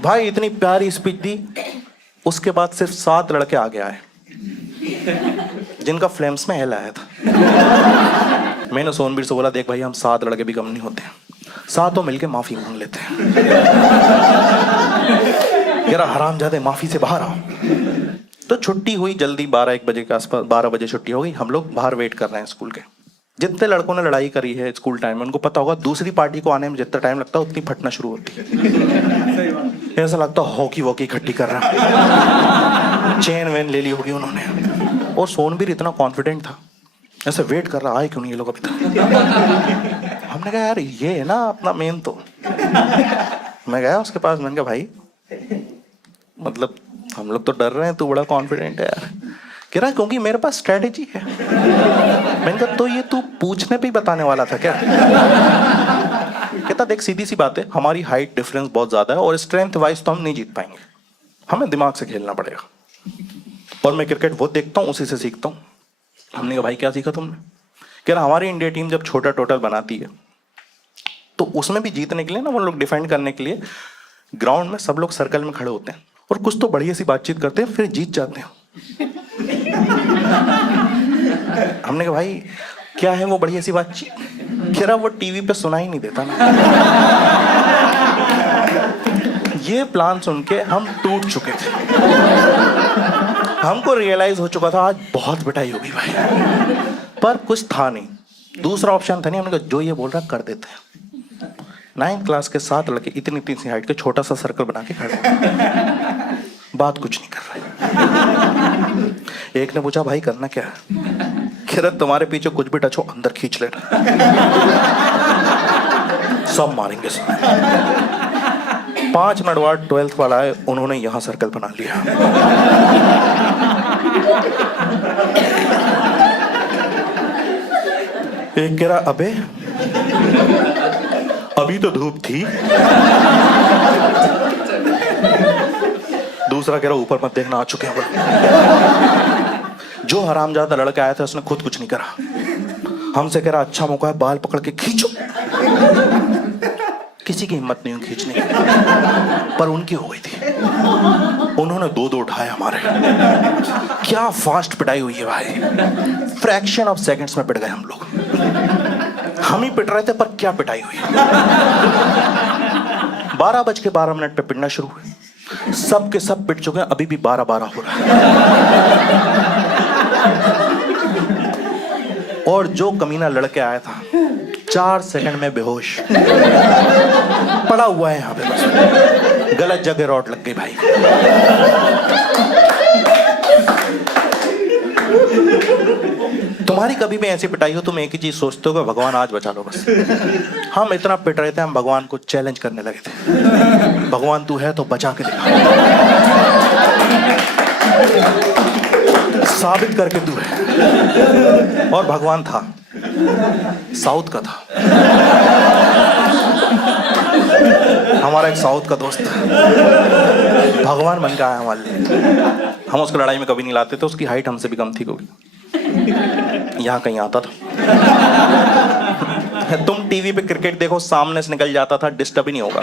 भाई इतनी प्यारी स्पीच दी, उसके बाद सिर्फ 7 लड़के आगे आए जिनका फ्लेम्स में हेल आया था। मैंने सोनबीर से बोला देख भाई हम 7 लड़के भी कम नहीं होते, 7 मिलके माफी मांग लेते हैं। यार हरामजादे माफी से बाहर आओ। तो छुट्टी हुई जल्दी, 12-1 बजे के आसपास, 12 बजे छुट्टी हो गई। हम लोग बाहर वेट कर रहे हैं स्कूल के। जितने लड़कों ने लड़ाई करी है स्कूल टाइम में, उनको पता होगा दूसरी पार्टी को आने में जितना टाइम लगता है उतनी फटना शुरू होती है। ऐसा लगता है हॉकी वॉकी इकट्ठी कर रहा है, चेन वेन ले ली होगी उन्होंने। और सोनबीर इतना कॉन्फिडेंट था, ऐसे वेट कर रहा, आए क्यों नहीं ये लोग अभी तक। हमने कहा यार ये है ना अपना मेन। तो मैं गया उसके पास, मैंने कहा भाई मतलब हम लोग तो डर रहे हैं, तू बड़ा कॉन्फिडेंट है यार। कह रहा क्योंकि मेरे पास स्ट्रेटेजी है। मैंने कहा तो ये तू पूछने पे ही बताने वाला था क्या? कहता देख सीधी सी बात है, हमारी हाइट डिफरेंस बहुत ज्यादा है और स्ट्रेंथ वाइज तो हम नहीं जीत पाएंगे, हमें दिमाग से खेलना पड़ेगा। और मैं क्रिकेट बहुत देखता हूँ, उसी से सीखता हूँ। हमने कहा भाई क्या सीखा तुमने? कह रहा हमारी इंडिया टीम जब छोटा टोटल बनाती है तो उसमें भी जीतने के लिए ना, वो लोग डिफेंड करने के लिए ग्राउंड में सब लोग सर्कल में खड़े होते हैं और कुछ तो बढ़िया सी बातचीत करते हैं, फिर जीत जाते हैं। हमने कहा भाई क्या है वो बढ़िया सी बातचीत? कह रहा वो टीवी पे सुनाई नहीं देता ना। ये प्लान सुन के हम टूट चुके थे। हमको रियलाइज हो चुका था आज बहुत पिटाई होगी भाई, पर कुछ था नहीं, दूसरा ऑप्शन था नहीं। हमने कहा जो ये बोल रहा कर देते हैं। 9th क्लास के 7 लड़के इतनी सी हाइट के छोटा सा सर्कल बना के खड़े, बात कुछ नहीं कर रहे। एक ने पूछा भाई करना क्या है? कह रहा तुम्हारे पीछे कुछ भी टच हो अंदर खींच लेना, सब मारेंगे सब। 5 मिनट बाद 12th वाला आए, उन्होंने यहां सर्कल बना लिया। एक कह रहा अबे अभी तो धूप थी। दूसरा कह रहा ऊपर मत देखना आ चुके हैं। जो हरामजादा लड़का आया था उसने खुद कुछ नहीं करा, हमसे कह रहा अच्छा मौका है बाल पकड़ के खींचो। किसी की हिम्मत नहीं हुई खींचने की, पर उनकी हो गई थी। उन्होंने 2-2 उठाए हमारे। क्या फास्ट पिटाई हुई है भाई, फ्रैक्शन ऑफ सेकंड्स में पिट गए हम लोग। हम ही पिट रहे थे पर क्या पिटाई हुई। 12:12 पे पिटना शुरू हुए, सब के सब पिट चुके हैं, अभी भी 12-12 हो रहा है। और जो कमीना लड़के आया था 4 सेकंड में बेहोश पड़ा हुआ है यहाँ पे, बस गलत जगह रॉड लग गई भाई। तुम्हारी कभी भी ऐसी पिटाई हो, तुम एक ही चीज सोचते हो कि भगवान आज बचा लो बस। हम इतना पिट रहे थे, हम भगवान को चैलेंज करने लगे थे, भगवान तू है तो बचा के दिखा, साबित करके तू है। और भगवान था, साउथ का था। हमारा एक साउथ का दोस्त भगवान बन के आया हमारे लिए। हम उसको लड़ाई में कभी नहीं लाते थे, उसकी हाइट हमसे भी कम थी, क्योंकि यहाँ कहीं आता था। तुम टीवी पे क्रिकेट देखो, सामने से निकल जाता था, डिस्टर्ब ही नहीं होगा।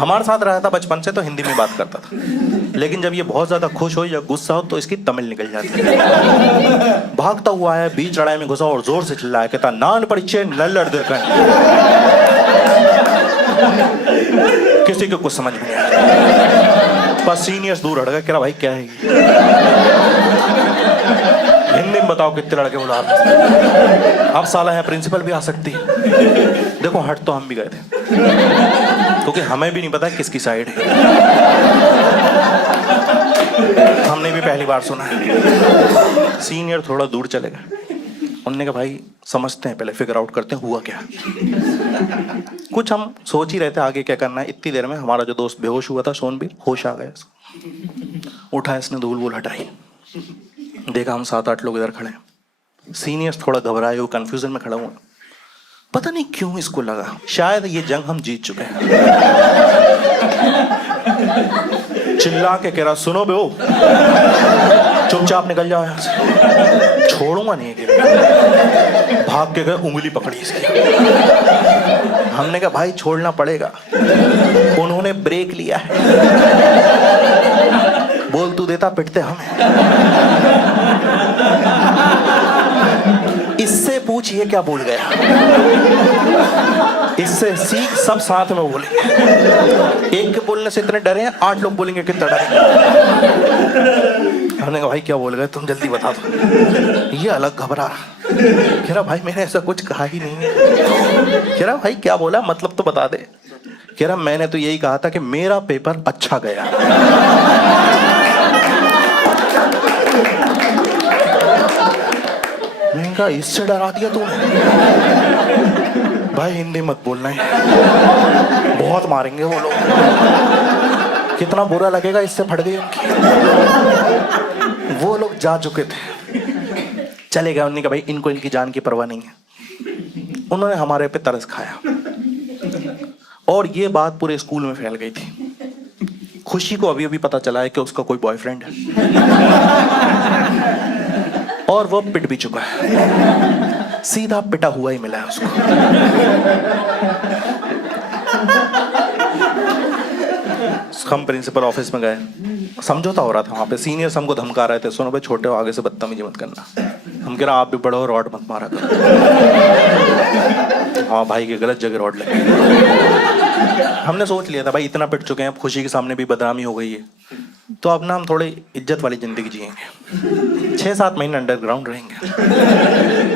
हमारे साथ रहा था बचपन से, तो हिंदी में बात करता था, लेकिन जब ये बहुत ज्यादा खुश हो या गुस्सा हो तो इसकी तमिल निकल जाती है। भागता हुआ है, बीच लड़ाई में घुसा और जोर से चिल्लाया, कहता नान परिचय नल्लड़ देकर। किसी को कुछ समझ में नहीं आया, बस सीनियर्स दूर हट गए। कह रहा भाई क्या है हिंदी में बताओ कितने लड़के बुला रहे। अब साला है प्रिंसिपल भी आ सकती है। देखो हट तो हम भी गए थे। क्योंकि हमें भी नहीं पता किसकी साइड है, हमने भी पहली बार सुना है। सीनियर थोड़ा दूर चले गए, उन्होंने कहा भाई समझते हैं, पहले फिगर आउट करते हैं हुआ क्या। कुछ हम सोच ही रहे थे आगे क्या करना है, इतनी देर में हमारा जो दोस्त बेहोश हुआ था सोनबीर, होश आ गया इसको। उठा, इसने धूल वूल हटाई, देखा हम 7-8 लोग इधर खड़े हैं। सीनियर्स थोड़ा घबराए हुए कंफ्यूजन में खड़ा हुआ, पता नहीं क्यों इसको लगा शायद ये जंग हम जीत चुके हैं। चिल्ला के कह रहा सुनो बे, चुपचाप निकल जाओ यहाँ से, छोड़ूंगा नहीं कि। भाग के गए, उंगली पकड़ी इसकी। हमने कहा भाई छोड़ना पड़ेगा, उन्होंने ब्रेक लिया है, बोल तू देता पिटते हम। इससे पूछ ये क्या बोल गया, इससे सीख, सब साथ में बोलेंगे। एक के बोलने से इतने डरे हैं, 8 लोग बोलेंगे कितना डरे। हमने कहा भाई क्या बोल गए तुम, जल्दी बता दो। ये अलग घबरा, कह रहा भाई मैंने ऐसा कुछ कहा ही नहीं है। कह रहा भाई क्या बोला, मतलब तो बता दे। कह रहा मैंने तो यही कहा था कि मेरा पेपर अच्छा गया। मैंने कहा इससे डरा दिया तूने। भाई हिंदी मत बोलना है, बहुत मारेंगे वो लोग, कितना बुरा लगेगा, इससे फट गई उनकी। वो लोग जा चुके थे, चले गए। उन्होंने कहा भाई इनको इनकी जान की परवाह नहीं है। उन्होंने हमारे पे तरस खाया और ये बात पूरे स्कूल में फैल गई थी। खुशी को अभी अभी पता चला है कि उसका कोई बॉयफ्रेंड है और वो पिट भी चुका है, सीधा पिटा हुआ ही मिला है उसको। हम प्रिंसिपल ऑफिस में गए, समझौता हो रहा था वहां पे। सीनियर्स हमको धमका रहे थे, सुनो भाई छोटे हो, आगे से बदतमीजी मत करना। हम कह रहे आप भी बड़े हो, रॉड मत मारा करो। हाँ भाई के गलत जगह रॉड लगे। हमने सोच लिया था भाई इतना पिट चुके हैं, अब खुशी के सामने भी बदनामी हो गई है, तो अब ना हम थोड़ी इज्जत वाली जिंदगी जिएंगे। 6-7 महीने अंडरग्राउंड रहेंगे,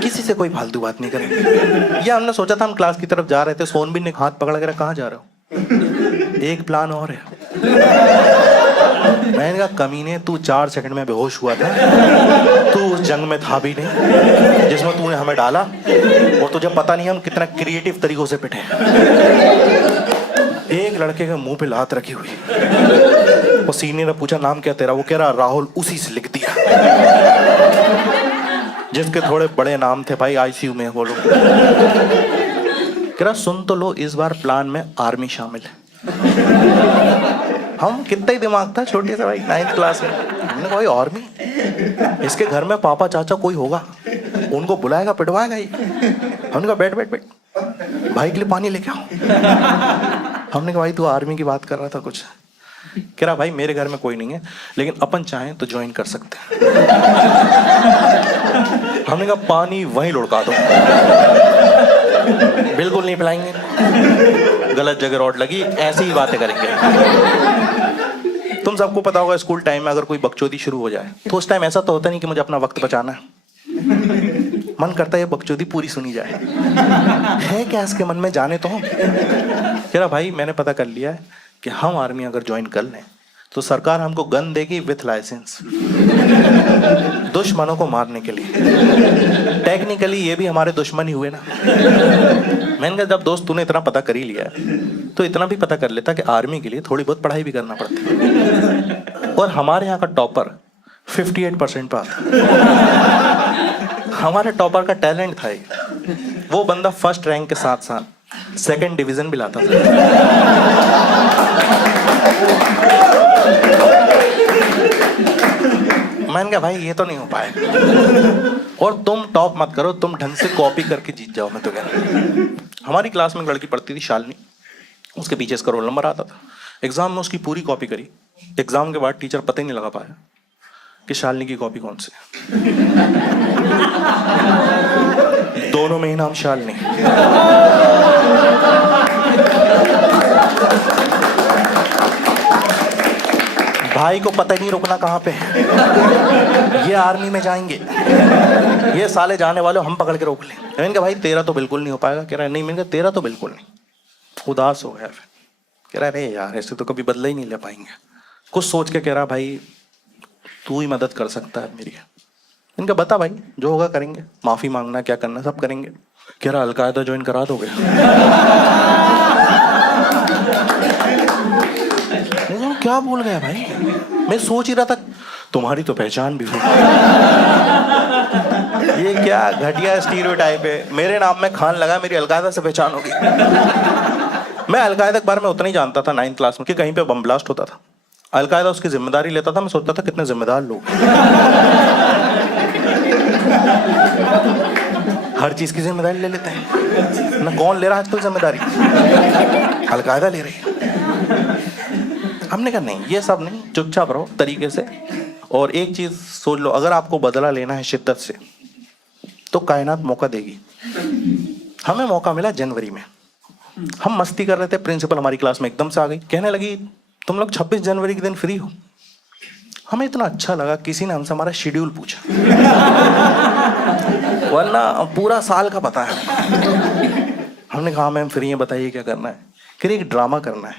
किसी से कोई फालतू बात नहीं करेंगे। ये हमने सोचा था। हम क्लास की तरफ जा रहे थे, सोनबीर ने हाथ पकड़ के कहाँ जा रहे हो, एक प्लान और है। मैंने कहा कमीने तू 4 सेकंड में बेहोश हुआ था, तू उस जंग में था भी नहीं जिसमें तूने हमें डाला, और तुझे पता नहीं हम कितना क्रिएटिव तरीकों से पिटे। एक लड़के के मुंह पे लात रखी हुई, वो सीनियर ने पूछा नाम क्या तेरा, वो कह रहा राहुल, उसी से लिख दिया जिसके थोड़े बड़े नाम थे भाई, आईसीयू में वो लोग। कह रहा सुन तो लो, इस बार प्लान में आर्मी शामिल है। हम कितना ही दिमाग था छोटे से भाई, 9th क्लास में। हमने कहा भाई आर्मी, इसके घर में पापा चाचा कोई होगा, उनको बुलाएगा पिटवाएगा ही। हमने कहा बैठ बैठ बैठ, भाई के लिए पानी लेके आओ। हमने कहा भाई तू आर्मी की बात कर रहा था कुछ। कह रहा भाई मेरे घर में कोई नहीं है, लेकिन अपन चाहें तो ज्वाइन कर सकते हैं। हमने कहा पानी वहीं लुढ़का दो, बिल्कुल नहीं पिलाएंगे, गलत जगह रॉड लगी, ऐसी ही बातें करेंगे। तुम सबको पता होगा स्कूल टाइम में अगर कोई बकचोदी शुरू हो जाए तो उस टाइम ऐसा तो होता नहीं कि मुझे अपना वक्त बचाना है, मन करता है ये बकचोदी पूरी सुनी जाए। है क्या इसके मन में, जाने तो हम। कह रहा भाई मैंने पता कर लिया है कि हम आर्मी अगर ज्वाइन कर लें तो सरकार हमको गन देगी विथ लाइसेंस, दुश्मनों को मारने के लिए। टेक्निकली ये भी हमारे दुश्मन ही हुए ना। मैंने कहा जब दोस्त तूने इतना पता कर ही लिया तो इतना भी पता कर लेता कि आर्मी के लिए थोड़ी बहुत पढ़ाई भी करना पड़ती है। और हमारे यहाँ का टॉपर 58% पे आता। हमारे टॉपर का टैलेंट था, वो बंदा फर्स्ट रैंक के साथ साथ 2nd डिवीजन भी लाता था। मैंने कहा भाई ये तो नहीं हो पाएगा, और तुम टॉप मत करो, तुम ढंग से कॉपी करके जीत जाओ। मैं तो कह रहा, हमारी क्लास में एक लड़की पढ़ती थी शालिनी, उसके पीछे इसका रोल नंबर आता था। एग्जाम में उसकी पूरी कॉपी करी, एग्जाम के बाद टीचर पता ही नहीं लगा पाया कि शालिनी की कॉपी कौन सी है। दोनों में ही नाम शालिनी। भाई को पता ही नहीं रुकना कहाँ पे है, ये आर्मी में जाएंगे, ये साले जाने वाले हम पकड़ के रोक लें। मैंने कहा भाई तेरा तो बिल्कुल नहीं हो पाएगा। कह रहा है नहीं। मैंने कहा तेरा तो बिल्कुल नहीं। उदास हो गया फिर। कह रहा अरे यार ऐसे तो कभी बदला ही नहीं ले पाएंगे। कुछ सोच के कह रहा भाई तू ही मदद कर सकता है मेरी। इनका बता भाई जो होगा करेंगे, माफी मांगना क्या करना सब करेंगे। कह रहा अलकायदा ज्वाइन करा दोगे? क्या बोल गया भाई? मैं सोच ही रहा था तुम्हारी तो पहचान भी हो। ये क्या घटिया स्टीरियोटाइप है। मेरे नाम में खान लगा, मेरी अलकायदा से पहचान होगी। मैं अलकायदा के बारे में उतना ही जानता था 9th क्लास में कि कहीं पे बम ब्लास्ट होता था, अलकायदा उसकी जिम्मेदारी लेता था। मैं सोचता था कितने जिम्मेदार लोग, हर चीज की जिम्मेदारी ले लेते हैं ना। कौन ले रहा है आजकल जिम्मेदारी? अलकायदा ले रही है। हमने कहा नहीं ये सब नहीं, चुपचाप रहो तरीके से। और एक चीज सोच लो, अगर आपको बदला लेना है शिद्दत से तो कायनात मौका देगी। हमें मौका मिला जनवरी में, हम मस्ती कर रहे थे, प्रिंसिपल हमारी क्लास में एकदम से आ गई, कहने लगी तुम लोग 26 जनवरी के दिन फ्री हो। हमें इतना अच्छा लगा, किसी ने हमसे हमारा शेड्यूल पूछा, वरना पूरा साल का पता है। हमने कहा मैम फ्री है, बताइए क्या करना है। फिर एक ड्रामा करना है,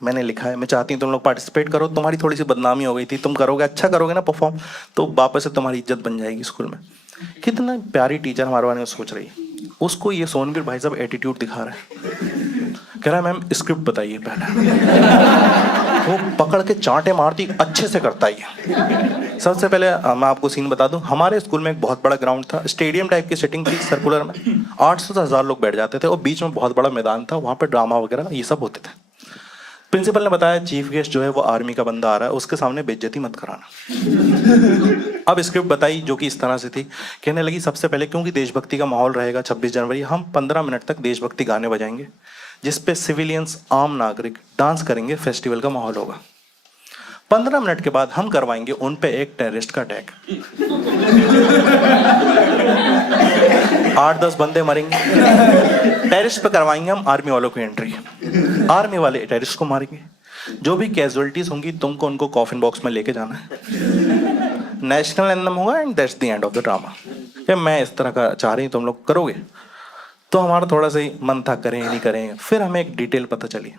मैंने लिखा है, मैं चाहती हूँ तुम लोग पार्टिसिपेट करो। तुम्हारी थोड़ी सी बदनामी हो गई थी, तुम करोगे, अच्छा करोगे ना परफॉर्म, तो वापस से तुम्हारी इज्जत बन जाएगी स्कूल में। कितना प्यारी टीचर हमारे बारे में सोच रही है। उसको ये सोनवीर भाई साहब एटीट्यूड दिखा रहा है, कह रहा है मैम स्क्रिप्ट बताइए पहले। वो पकड़ के चांटे मारती, अच्छे से करता है। सबसे पहले मैं आपको सीन बता दूं, हमारे स्कूल में एक बहुत बड़ा ग्राउंड था, स्टेडियम टाइप की सेटिंग थी सर्कुलर में, 800 से 1000 लोग बैठ जाते थे और बीच में बहुत बड़ा मैदान था, वहाँ पे ड्रामा वगैरह ये सब होते थे। प्रिंसिपल ने बताया चीफ गेस्ट जो है वो आर्मी का बंदा आ रहा है, उसके सामने बेइज्जती मत कराना। अब स्क्रिप्ट बताई जो कि इस तरह से थी, कहने लगी सबसे पहले क्योंकि देशभक्ति का माहौल रहेगा 26 जनवरी, हम 15 मिनट तक देशभक्ति गाने बजाएंगे जिसपे सिविलियंस आम नागरिक डांस करेंगे, फेस्टिवल का माहौल होगा। 15 मिनट के बाद हम करवाएंगे उन पे एक टेररिस्ट का अटैक। 8-10 बंदे मरेंगे, टेररिस्ट पे करवाएंगे हम आर्मी वालों की एंट्री, आर्मी वाले टेररिस्ट को मारेंगे, जो भी कैजुअलिटीज होंगी तुमको उनको कॉफिन बॉक्स में लेके जाना है, नेशनल एंथम होगा and that's the end of the drama. मैं इस तरह का चाह रही हूँ, तुम लोग करोगे? तो हमारा थोड़ा सा ही मन था करें नहीं करें। फिर हमें एक डिटेल पता चली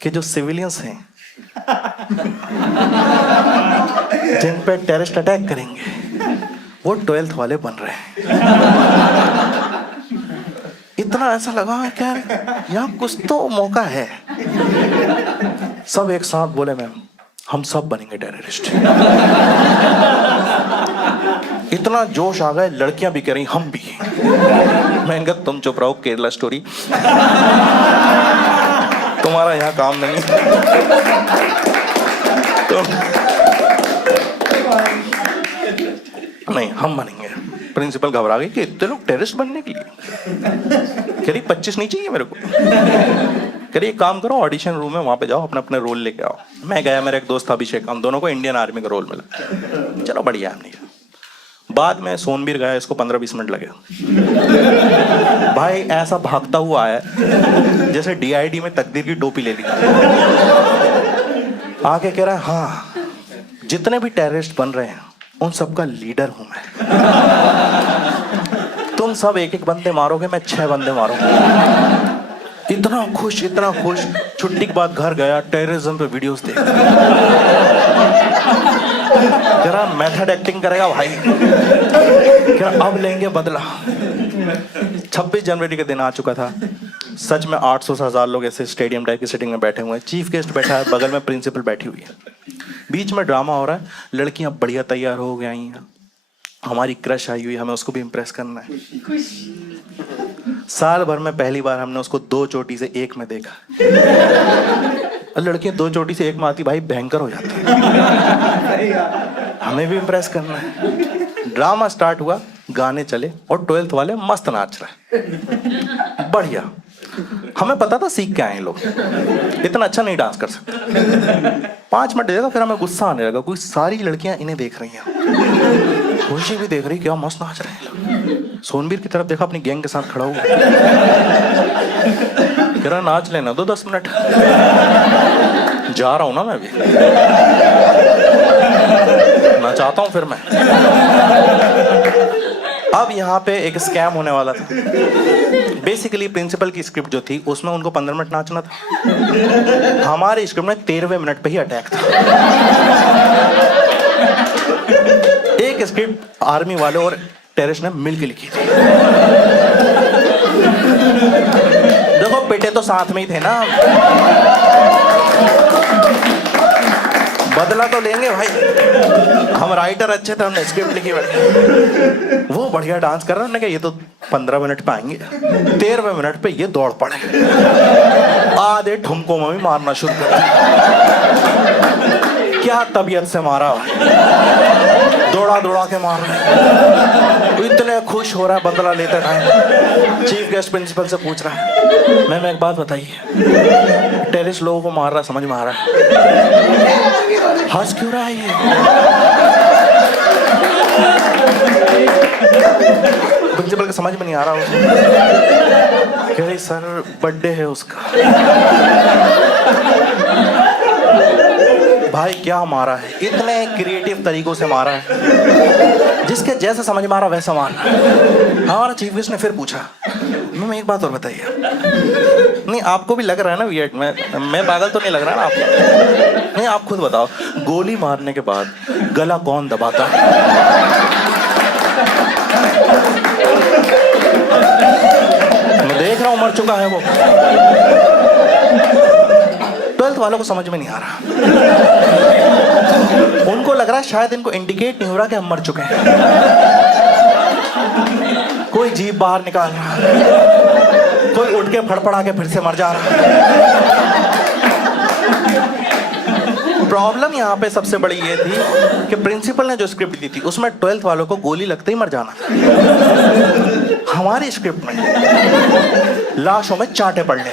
कि जो सिविलियंस हैं जिन पे टेररिस्ट अटैक करेंगे वो 12th वाले बन रहे हैं। इतना ऐसा लगा है क्या यहाँ कुछ तो मौका है। सब एक साथ बोले मैम हम सब बनेंगे टेररिस्ट। इतना जोश आ गए, लड़कियां भी कह रही हम भी। मैं कहा तुम चुप रहो, केरला स्टोरी तुम्हारा यहाँ काम नहीं। नहीं हम बनेंगे। प्रिंसिपल घबरा गई कि इतने लोग टेररिस्ट बनने के लिए। कह रही 25 नहीं चाहिए मेरे को। कह रही एक काम करो, ऑडिशन रूम है वहां पे जाओ, अपने अपने रोल लेके आओ। मैं गया, मेरा एक दोस्त था अभिषेक, हम दोनों को इंडियन आर्मी का रोल मिला। चलो बढ़िया हमने। बाद में सोनबीर गया, इसको 15-20 मिनट लगे। भाई ऐसा भागता हुआ आया जैसे DID में तकदीर की टोपी ले ली। आके कह रहा है हाँ जितने भी टेररिस्ट बन रहे हैं उन सबका लीडर हूं मैं। तुम सब एक एक बंदे मारोगे, मैं 6 बंदे मारूंगा। इतना खुश इतना खुश। छुट्टी के बाद घर गया, टेररिज्म पे वीडियोस देख जरा मेथड एक्टिंग करेगा भाई। क्या अब लेंगे बदला। 26 जनवरी के दिन आ चुका था। सच में 800 से 1000 लोग ऐसे स्टेडियम टाइप की सेटिंग में बैठे हुए हैं। चीफ गेस्ट बैठा है, बगल में प्रिंसिपल बैठी हुई है, बीच में ड्रामा हो रहा है। लड़कियां बढ़िया तैयार हो गई हैं, हमारी क्रश आई हुई, हमें उसको भी इम्प्रेस करना है। साल भर में पहली बार हमने उसको 2 चोटी से 1 में देखा। लड़कियां 2 चोटी से 1 में आती भाई भयंकर हो जाती है। हमें भी इम्प्रेस करना है। ड्रामा स्टार्ट हुआ, गाने चले और 12th वाले मस्त नाच रहे, बढ़िया। हमें पता था सीख के आए लोग, इतना अच्छा नहीं डांस कर सकते। 5 मिनट देखा, फिर हमें गुस्सा आने लगा, कोई सारी लड़कियां इन्हें देख रही हैं। खुशी भी देख रही, क्या मस्त नाच रहे हैं। सोनबीर की तरफ देखा, अपनी गैंग के साथ खड़ा हुआ, कह रहा नाच लेना दो 10 मिनट, जा रहा हूं ना मैं भी, नचाता हूं फिर मैं। अब यहाँ पे एक स्कैम होने वाला था। बेसिकली प्रिंसिपल की स्क्रिप्ट जो थी उसमें उनको 15 मिनट नाचना था, हमारी स्क्रिप्ट में 13वें मिनट पे ही अटैक था। एक स्क्रिप्ट आर्मी वालों और टेररिस्ट ने मिलकर लिखी थी। देखो बेटे तो साथ में ही थे ना, बदला तो लेंगे भाई। हम राइटर अच्छे थे, हमने स्क्रिप्ट लिखी बढ़िया, वो बढ़िया डांस कर रहे, उन्होंने कहा ये तो 15 मिनट पे आएंगे, 13वें मिनट पे ये दौड़ पड़े, आधे ठुमकों में भी मारना शुरू कर दिया। क्या तबीयत से मारा, दौड़ा दौड़ा के मार रहे हैं, इतने खुश हो रहा है बदला लेते टाइम। चीफ गेस्ट प्रिंसिपल से पूछ रहा है, मैम एक बात बताइए, टेररिस्ट लोगों को मार रहा, समझ में आ रहा है, हंस क्यों रहा है ये? प्रिंसिपल को समझ में नहीं आ रहा उसे, कह रही सर बर्थडे है उसका। भाई क्या मारा है, इतने क्रिएटिव तरीकों से मारा है, जिसके जैसा समझ में आ रहा वैसा मारना। हमारा चीफ गेस्ट ने फिर पूछा, मैम एक बात और बताइए, नहीं आपको भी लग रहा है ना वियर्ड, मैं पागल तो नहीं लग रहा ना आपको? नहीं आप खुद बताओ, गोली मारने के बाद गला कौन दबाता है? मैं देख रहा हूं मर चुका है वो। 12th वालों को समझ में नहीं आ रहा, उनको लग रहा है शायद इनको इंडिकेट नहीं हो रहा कि हम मर चुके हैं। कोई जीभ बाहर निकाल रहा, कोई उठ के फड़फड़ा के फिर से मर जा रहा। प्रॉब्लम यहाँ पे सबसे बड़ी ये थी कि प्रिंसिपल ने जो स्क्रिप्ट दी थी उसमें 12th वालों को गोली लगते ही मर जाना था। हमारी स्क्रिप्ट में लाशों में चांटे पड़ने थे।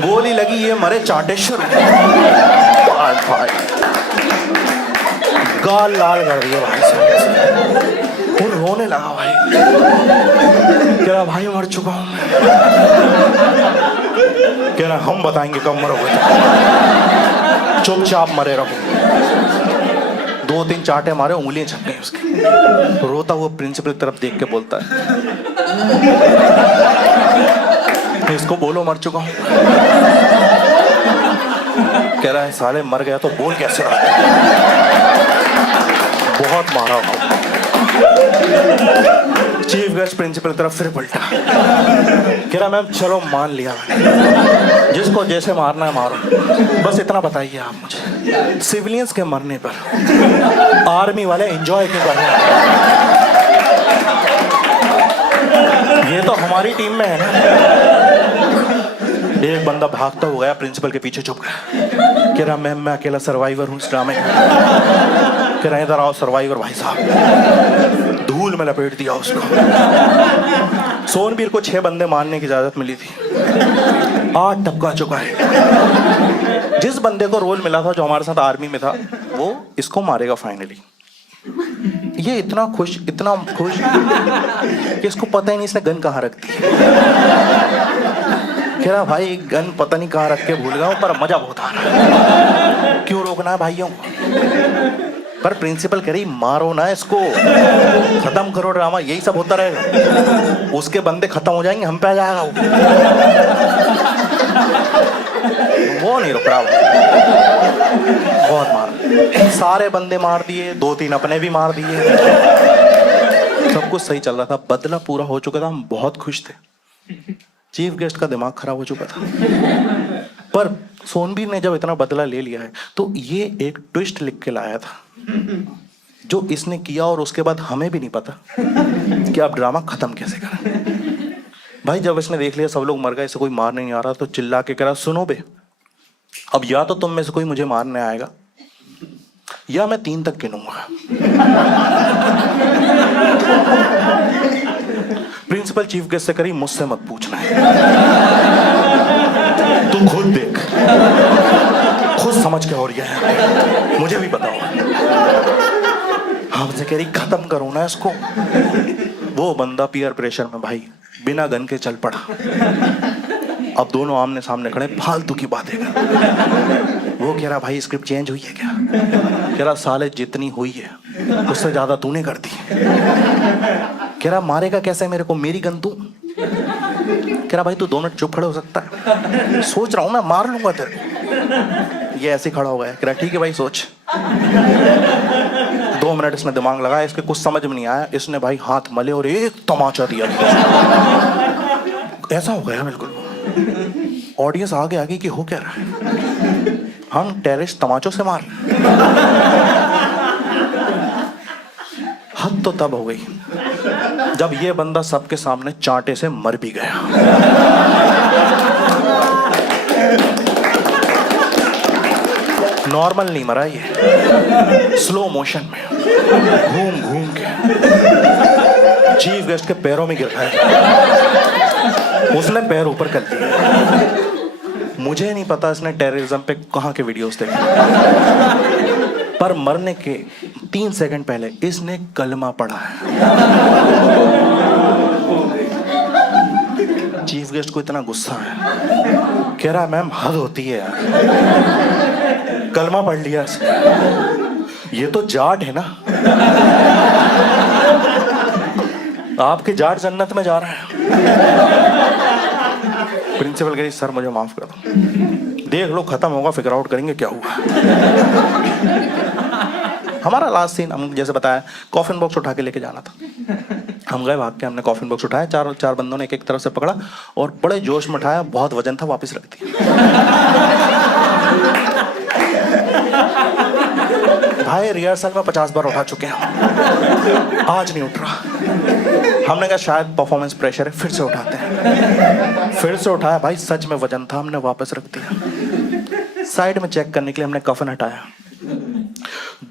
गोली लगी ये मरे, चांटे शुरू। गाल लाल कर दिए भाई साहब, वो रोने लगा भाई, कह रहा भाई मर चुका हूं मैं। कह रहा हम बताएंगे कब मरोगे, चुपचाप मरे रहो। 2-3 चांटे मारे, उंगलियां छप गई उसकी। रोता हुआ प्रिंसिपल की तरफ देख के बोलता है, इसको बोलो मर चुका हूं। कह रहा है साले मर गया तो बोल कैसे रहा, बहुत मारा हो। चीफ गेस्ट प्रिंसिपल की तरफ फिर पलटा, कह रहा मैम चलो मान लिया मैंने, जिसको जैसे मारना है मारो, बस इतना बताइए आप मुझे, सिविलियंस के मरने पर आर्मी वाले एंजॉय क्यों कर रहे हैं? ये तो हमारी टीम में है ना। एक बंदा भागता हो गया प्रिंसिपल के पीछे, छुप गया, कह रहा मैम मैं अकेला सर्वाइवर हूँ इस ड्रामे का। कह रहा इधर आओ सर्वाइवर भाई साहब, धूल में लपेट दिया उसको। सोनबीर को 6 बंदे मारने की इजाजत मिली थी, 8 टपका चुका है। जिस बंदे को रोल मिला था जो हमारे साथ आर्मी में था, वो इसको मारेगा फाइनली। ये इतना खुश कि इसको पता ही नहीं इसने गन कहाँ रख दी। कह रहा भाई गन पता नहीं कहाँ रख के भूल गया हूं, पर मजा बहुत आ रहा है, क्यों रोकना है भाइयों को? पर प्रिंसिपल कह रही मारो ना इसको, खत्म करो ड्रामा, यही सब होता रहेगा, उसके बंदे खत्म हो जाएंगे, हम पे आ जाएगा वो नहीं रुक रहा, बहुत मार, सारे बंदे मार दिए, 2-3 अपने भी मार दिए, सब कुछ सही चल रहा था, बदला पूरा हो चुका था, हम बहुत खुश थे। चीफ गेस्ट का दिमाग खराब हो चुका था। पर सोनबीर ने जब इतना बदला ले लिया है तो ये एक ट्विस्ट लिख के लाया था जो इसने किया, और उसके बाद हमें भी नहीं पता कि अब ड्रामा खत्म कैसे करें। भाई जब इसने देख लिया सब लोग मर गए, इसे कोई मारने नहीं आ रहा, तो चिल्ला के कह, सुनो बे, अब या तो तुम में से कोई मुझे मारने आएगा या मैं 3 तक गिनूंगा। प्रिंसिपल चीफ गेस्ट से करी, मुझसे मत पूछना है, तू खुद देख, खुद समझ के हो रही है, मुझे भी बताओ। हमसे कह रही खत्म करो ना इसको। वो बंदा पीयर प्रेशर में भाई बिना गन के चल पड़ा। अब दोनों आमने सामने खड़े, फालतू की बातें कर। वो कह रहा भाई स्क्रिप्ट चेंज हुई है क्या? कह रहा साले जितनी हुई है उससे ज्यादा तूने कर दी। कह रहा मारेगा कैसे मेरे को, मेरी गन तू। कह रहा भाई तू 2 मिनट चुप खड़े हो सकता है, सोच रहा हूं मैं मार लूंगा तेरे को। ये ऐसे खड़ा हो गया। कह रहा ठीक है भाई सोच। 2 मिनट इसने दिमाग लगाया, इसके कुछ समझ में नहीं आया। इसने भाई हाथ मले और एक तमाचा दिया। ऐसा हो गया बिल्कुल। ऑडियंस आगे आगे कि हो क्या रहा है, हम टेररिस्ट तमाचों से मार। हद तो तब हो गई जब ये बंदा सबके सामने चांटे से मर भी गया। नॉर्मल नहीं मरा ये, स्लो मोशन में घूम घूम के चीफ गेस्ट के पैरों में गिर गया। उसने पैर ऊपर कर दिए। मुझे नहीं पता इसने टेररिज्म पे कहां के वीडियोस देखे, पर मरने के 3 सेकंड पहले इसने कलमा पढ़ा है। चीफ गेस्ट को इतना गुस्सा है, कह रहा मैम हद होती है यार, कलमा पढ़ लिया इसने। ये तो जाट है ना, आपके जाट जन्नत में जा रहा है। प्रिंसिपल कह रही सर मुझे माफ कर दो, देख लो खत्म होगा फिगर आउट करेंगे क्या हुआ। हमारा लास्ट सीन, हम जैसे बताया कॉफिन बॉक्स उठा के लेके जाना था। हम गए भाग के, हमने कॉफिन बॉक्स उठाया, चार बंदों ने एक तरफ से पकड़ा और बड़े जोश में उठाया, बहुत वजन था, वापस रख दिया। भाई रिहर्सल में 50 बार उठा चुके हैं, आज नहीं उठ रहा। हमने कहा शायद परफॉर्मेंस प्रेशर है, फिर से उठाते हैं। फिर से उठाया, भाई सच में वजन था, हमने वापस रख दिया। साइड में चेक करने के लिए हमने कफन हटाया,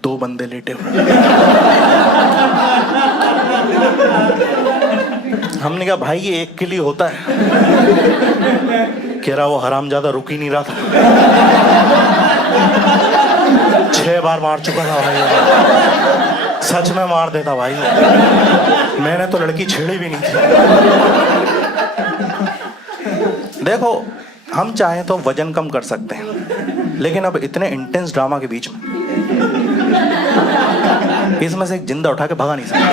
2 बंदे लेटे हुए। हमने कहा भाई ये एक के लिए होता है। कह रहा वो हरामजादा रुक ही नहीं रहा था, 6 बार मार चुका था भाई, सच में मार देता भाई। मैंने तो लड़की छेड़ी भी नहीं थी। देखो हम चाहें तो वजन कम कर सकते हैं, लेकिन अब इतने इंटेंस ड्रामा के बीच में इसमें से एक जिंदा उठा के भगा नहीं सकते।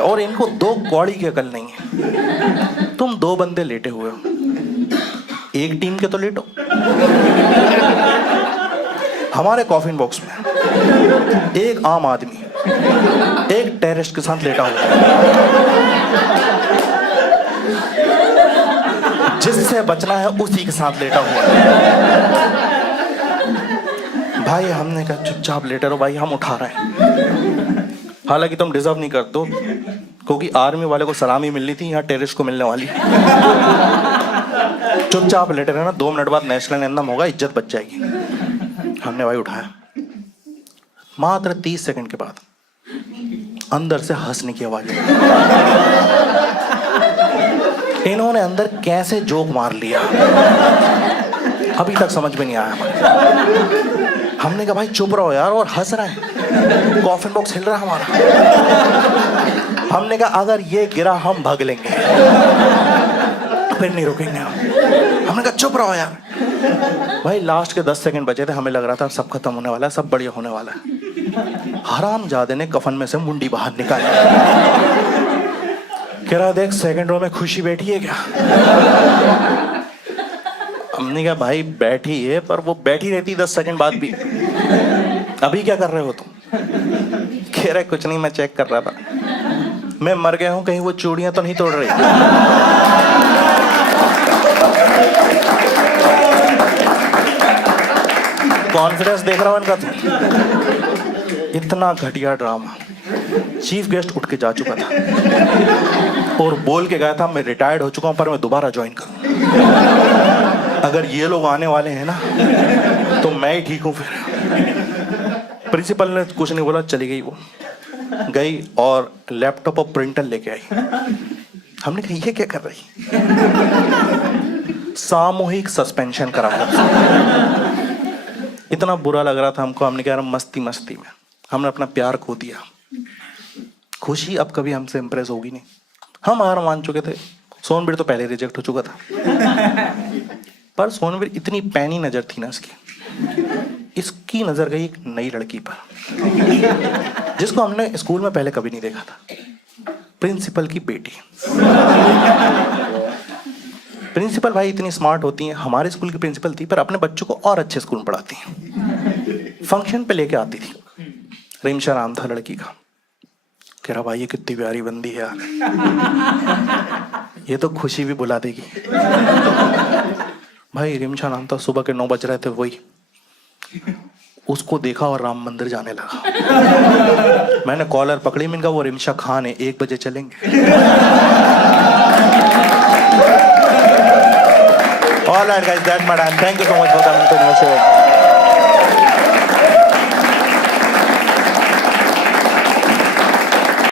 और इनको 2 कौड़ी की अकल नहीं है। तुम 2 बंदे लेटे हुए हो, एक टीम के तो लेटो। हमारे कॉफिन बॉक्स में एक आम आदमी एक टेररिस्ट के साथ लेटा हुआ, जिससे बचना है उसी के साथ लेटा हुआ। भाई हमने कहा चुपचाप लेटे रहो भाई, हम उठा रहे हैं। हालांकि तुम डिजर्व नहीं करते हो, क्योंकि आर्मी वाले को सलामी मिलनी थी, यहाँ टेररिस्ट को मिलने वाली। चुपचाप लेटे रहना, 2 मिनट बाद नेशनल एंथम होगा, इज्जत बच जाएगी। हमने भाई उठाया, मात्र 30 सेकंड के बाद अंदर से हंसने की आवाज आई। इन्होंने अंदर कैसे जोक मार लिया अभी तक समझ में नहीं आया हमारे। हमने कहा भाई चुप रहो यार, और हंस रहा है, कॉफिन बॉक्स हिल रहा है हमारा। हमने कहा अगर ये गिरा हम भाग लेंगे, फिर नहीं रुकेंगे हम। हमने कहा चुप रहो यार। भाई लास्ट के 10 सेकंड बचे थे, हमें लग रहा था सब खत्म होने वाला है, सब बढ़िया होने वाला है। हरामजादे ने कफन में से मुंडी बाहर निकाली। कह रहा देख सेकंड रो में खुशी बैठी है क्या। हमने कहा भाई बैठी है, पर वो बैठी रहती 10 सेकंड बाद भी। अभी क्या कर रहे हो तुम। कह रहे कुछ नहीं, मैं चेक कर रहा था, मैं मर गया हूं, कहीं वो चूड़ियां तो नहीं तोड़ रही। कॉन्फिडेंस देख रहा हूं इनका तो। इतना घटिया ड्रामा। चीफ गेस्ट उठ के जा चुका था और बोल के गया था मैं रिटायर्ड हो चुका हूं, पर मैं दोबारा ज्वाइन करूंगा। अगर ये लोग आने वाले हैं ना तो मैं ही ठीक हूं। फिर प्रिंसिपल ने कुछ नहीं बोला, चली गई। वो गई और लैपटॉप और प्रिंटर लेके आई। हमने कहा ये क्या कर रही। सामूहिक सस्पेंशन करा है। इतना बुरा लग रहा था हमको। हमने कहा मस्ती मस्ती में हमने अपना प्यार खो दिया। खुशी अब कभी हमसे इंप्रेस होगी नहीं। हम हार मान चुके थे। सोनबीर तो पहले रिजेक्ट हो चुका था, पर सोनबीर इतनी पैनी नजर थी ना इसकी, इसकी नजर गई एक नई लड़की पर जिसको हमने स्कूल में पहले कभी नहीं देखा था, प्रिंसिपल की बेटी। प्रिंसिपल भाई इतनी स्मार्ट होती हैं, हमारे स्कूल की प्रिंसिपल थी पर अपने बच्चों को और अच्छे स्कूल में पढ़ाती हैं। फंक्शन पे लेके आती थी, रिमशा नाम था लड़की का। कह रहा भाई ये कितनी प्यारी बंदी है यार, ये तो खुशी भी बुला देगी। भाई रिमशा नाम था, सुबह के 9 बज रहे थे, वही उसको देखा और राम मंदिर जाने लगा। मैंने कॉलर पकड़ी, मैंने कहा वो रिमशा खान है, 1 बजे चलेंगे। All right guys, that's my time. Thank you so much for coming to my show.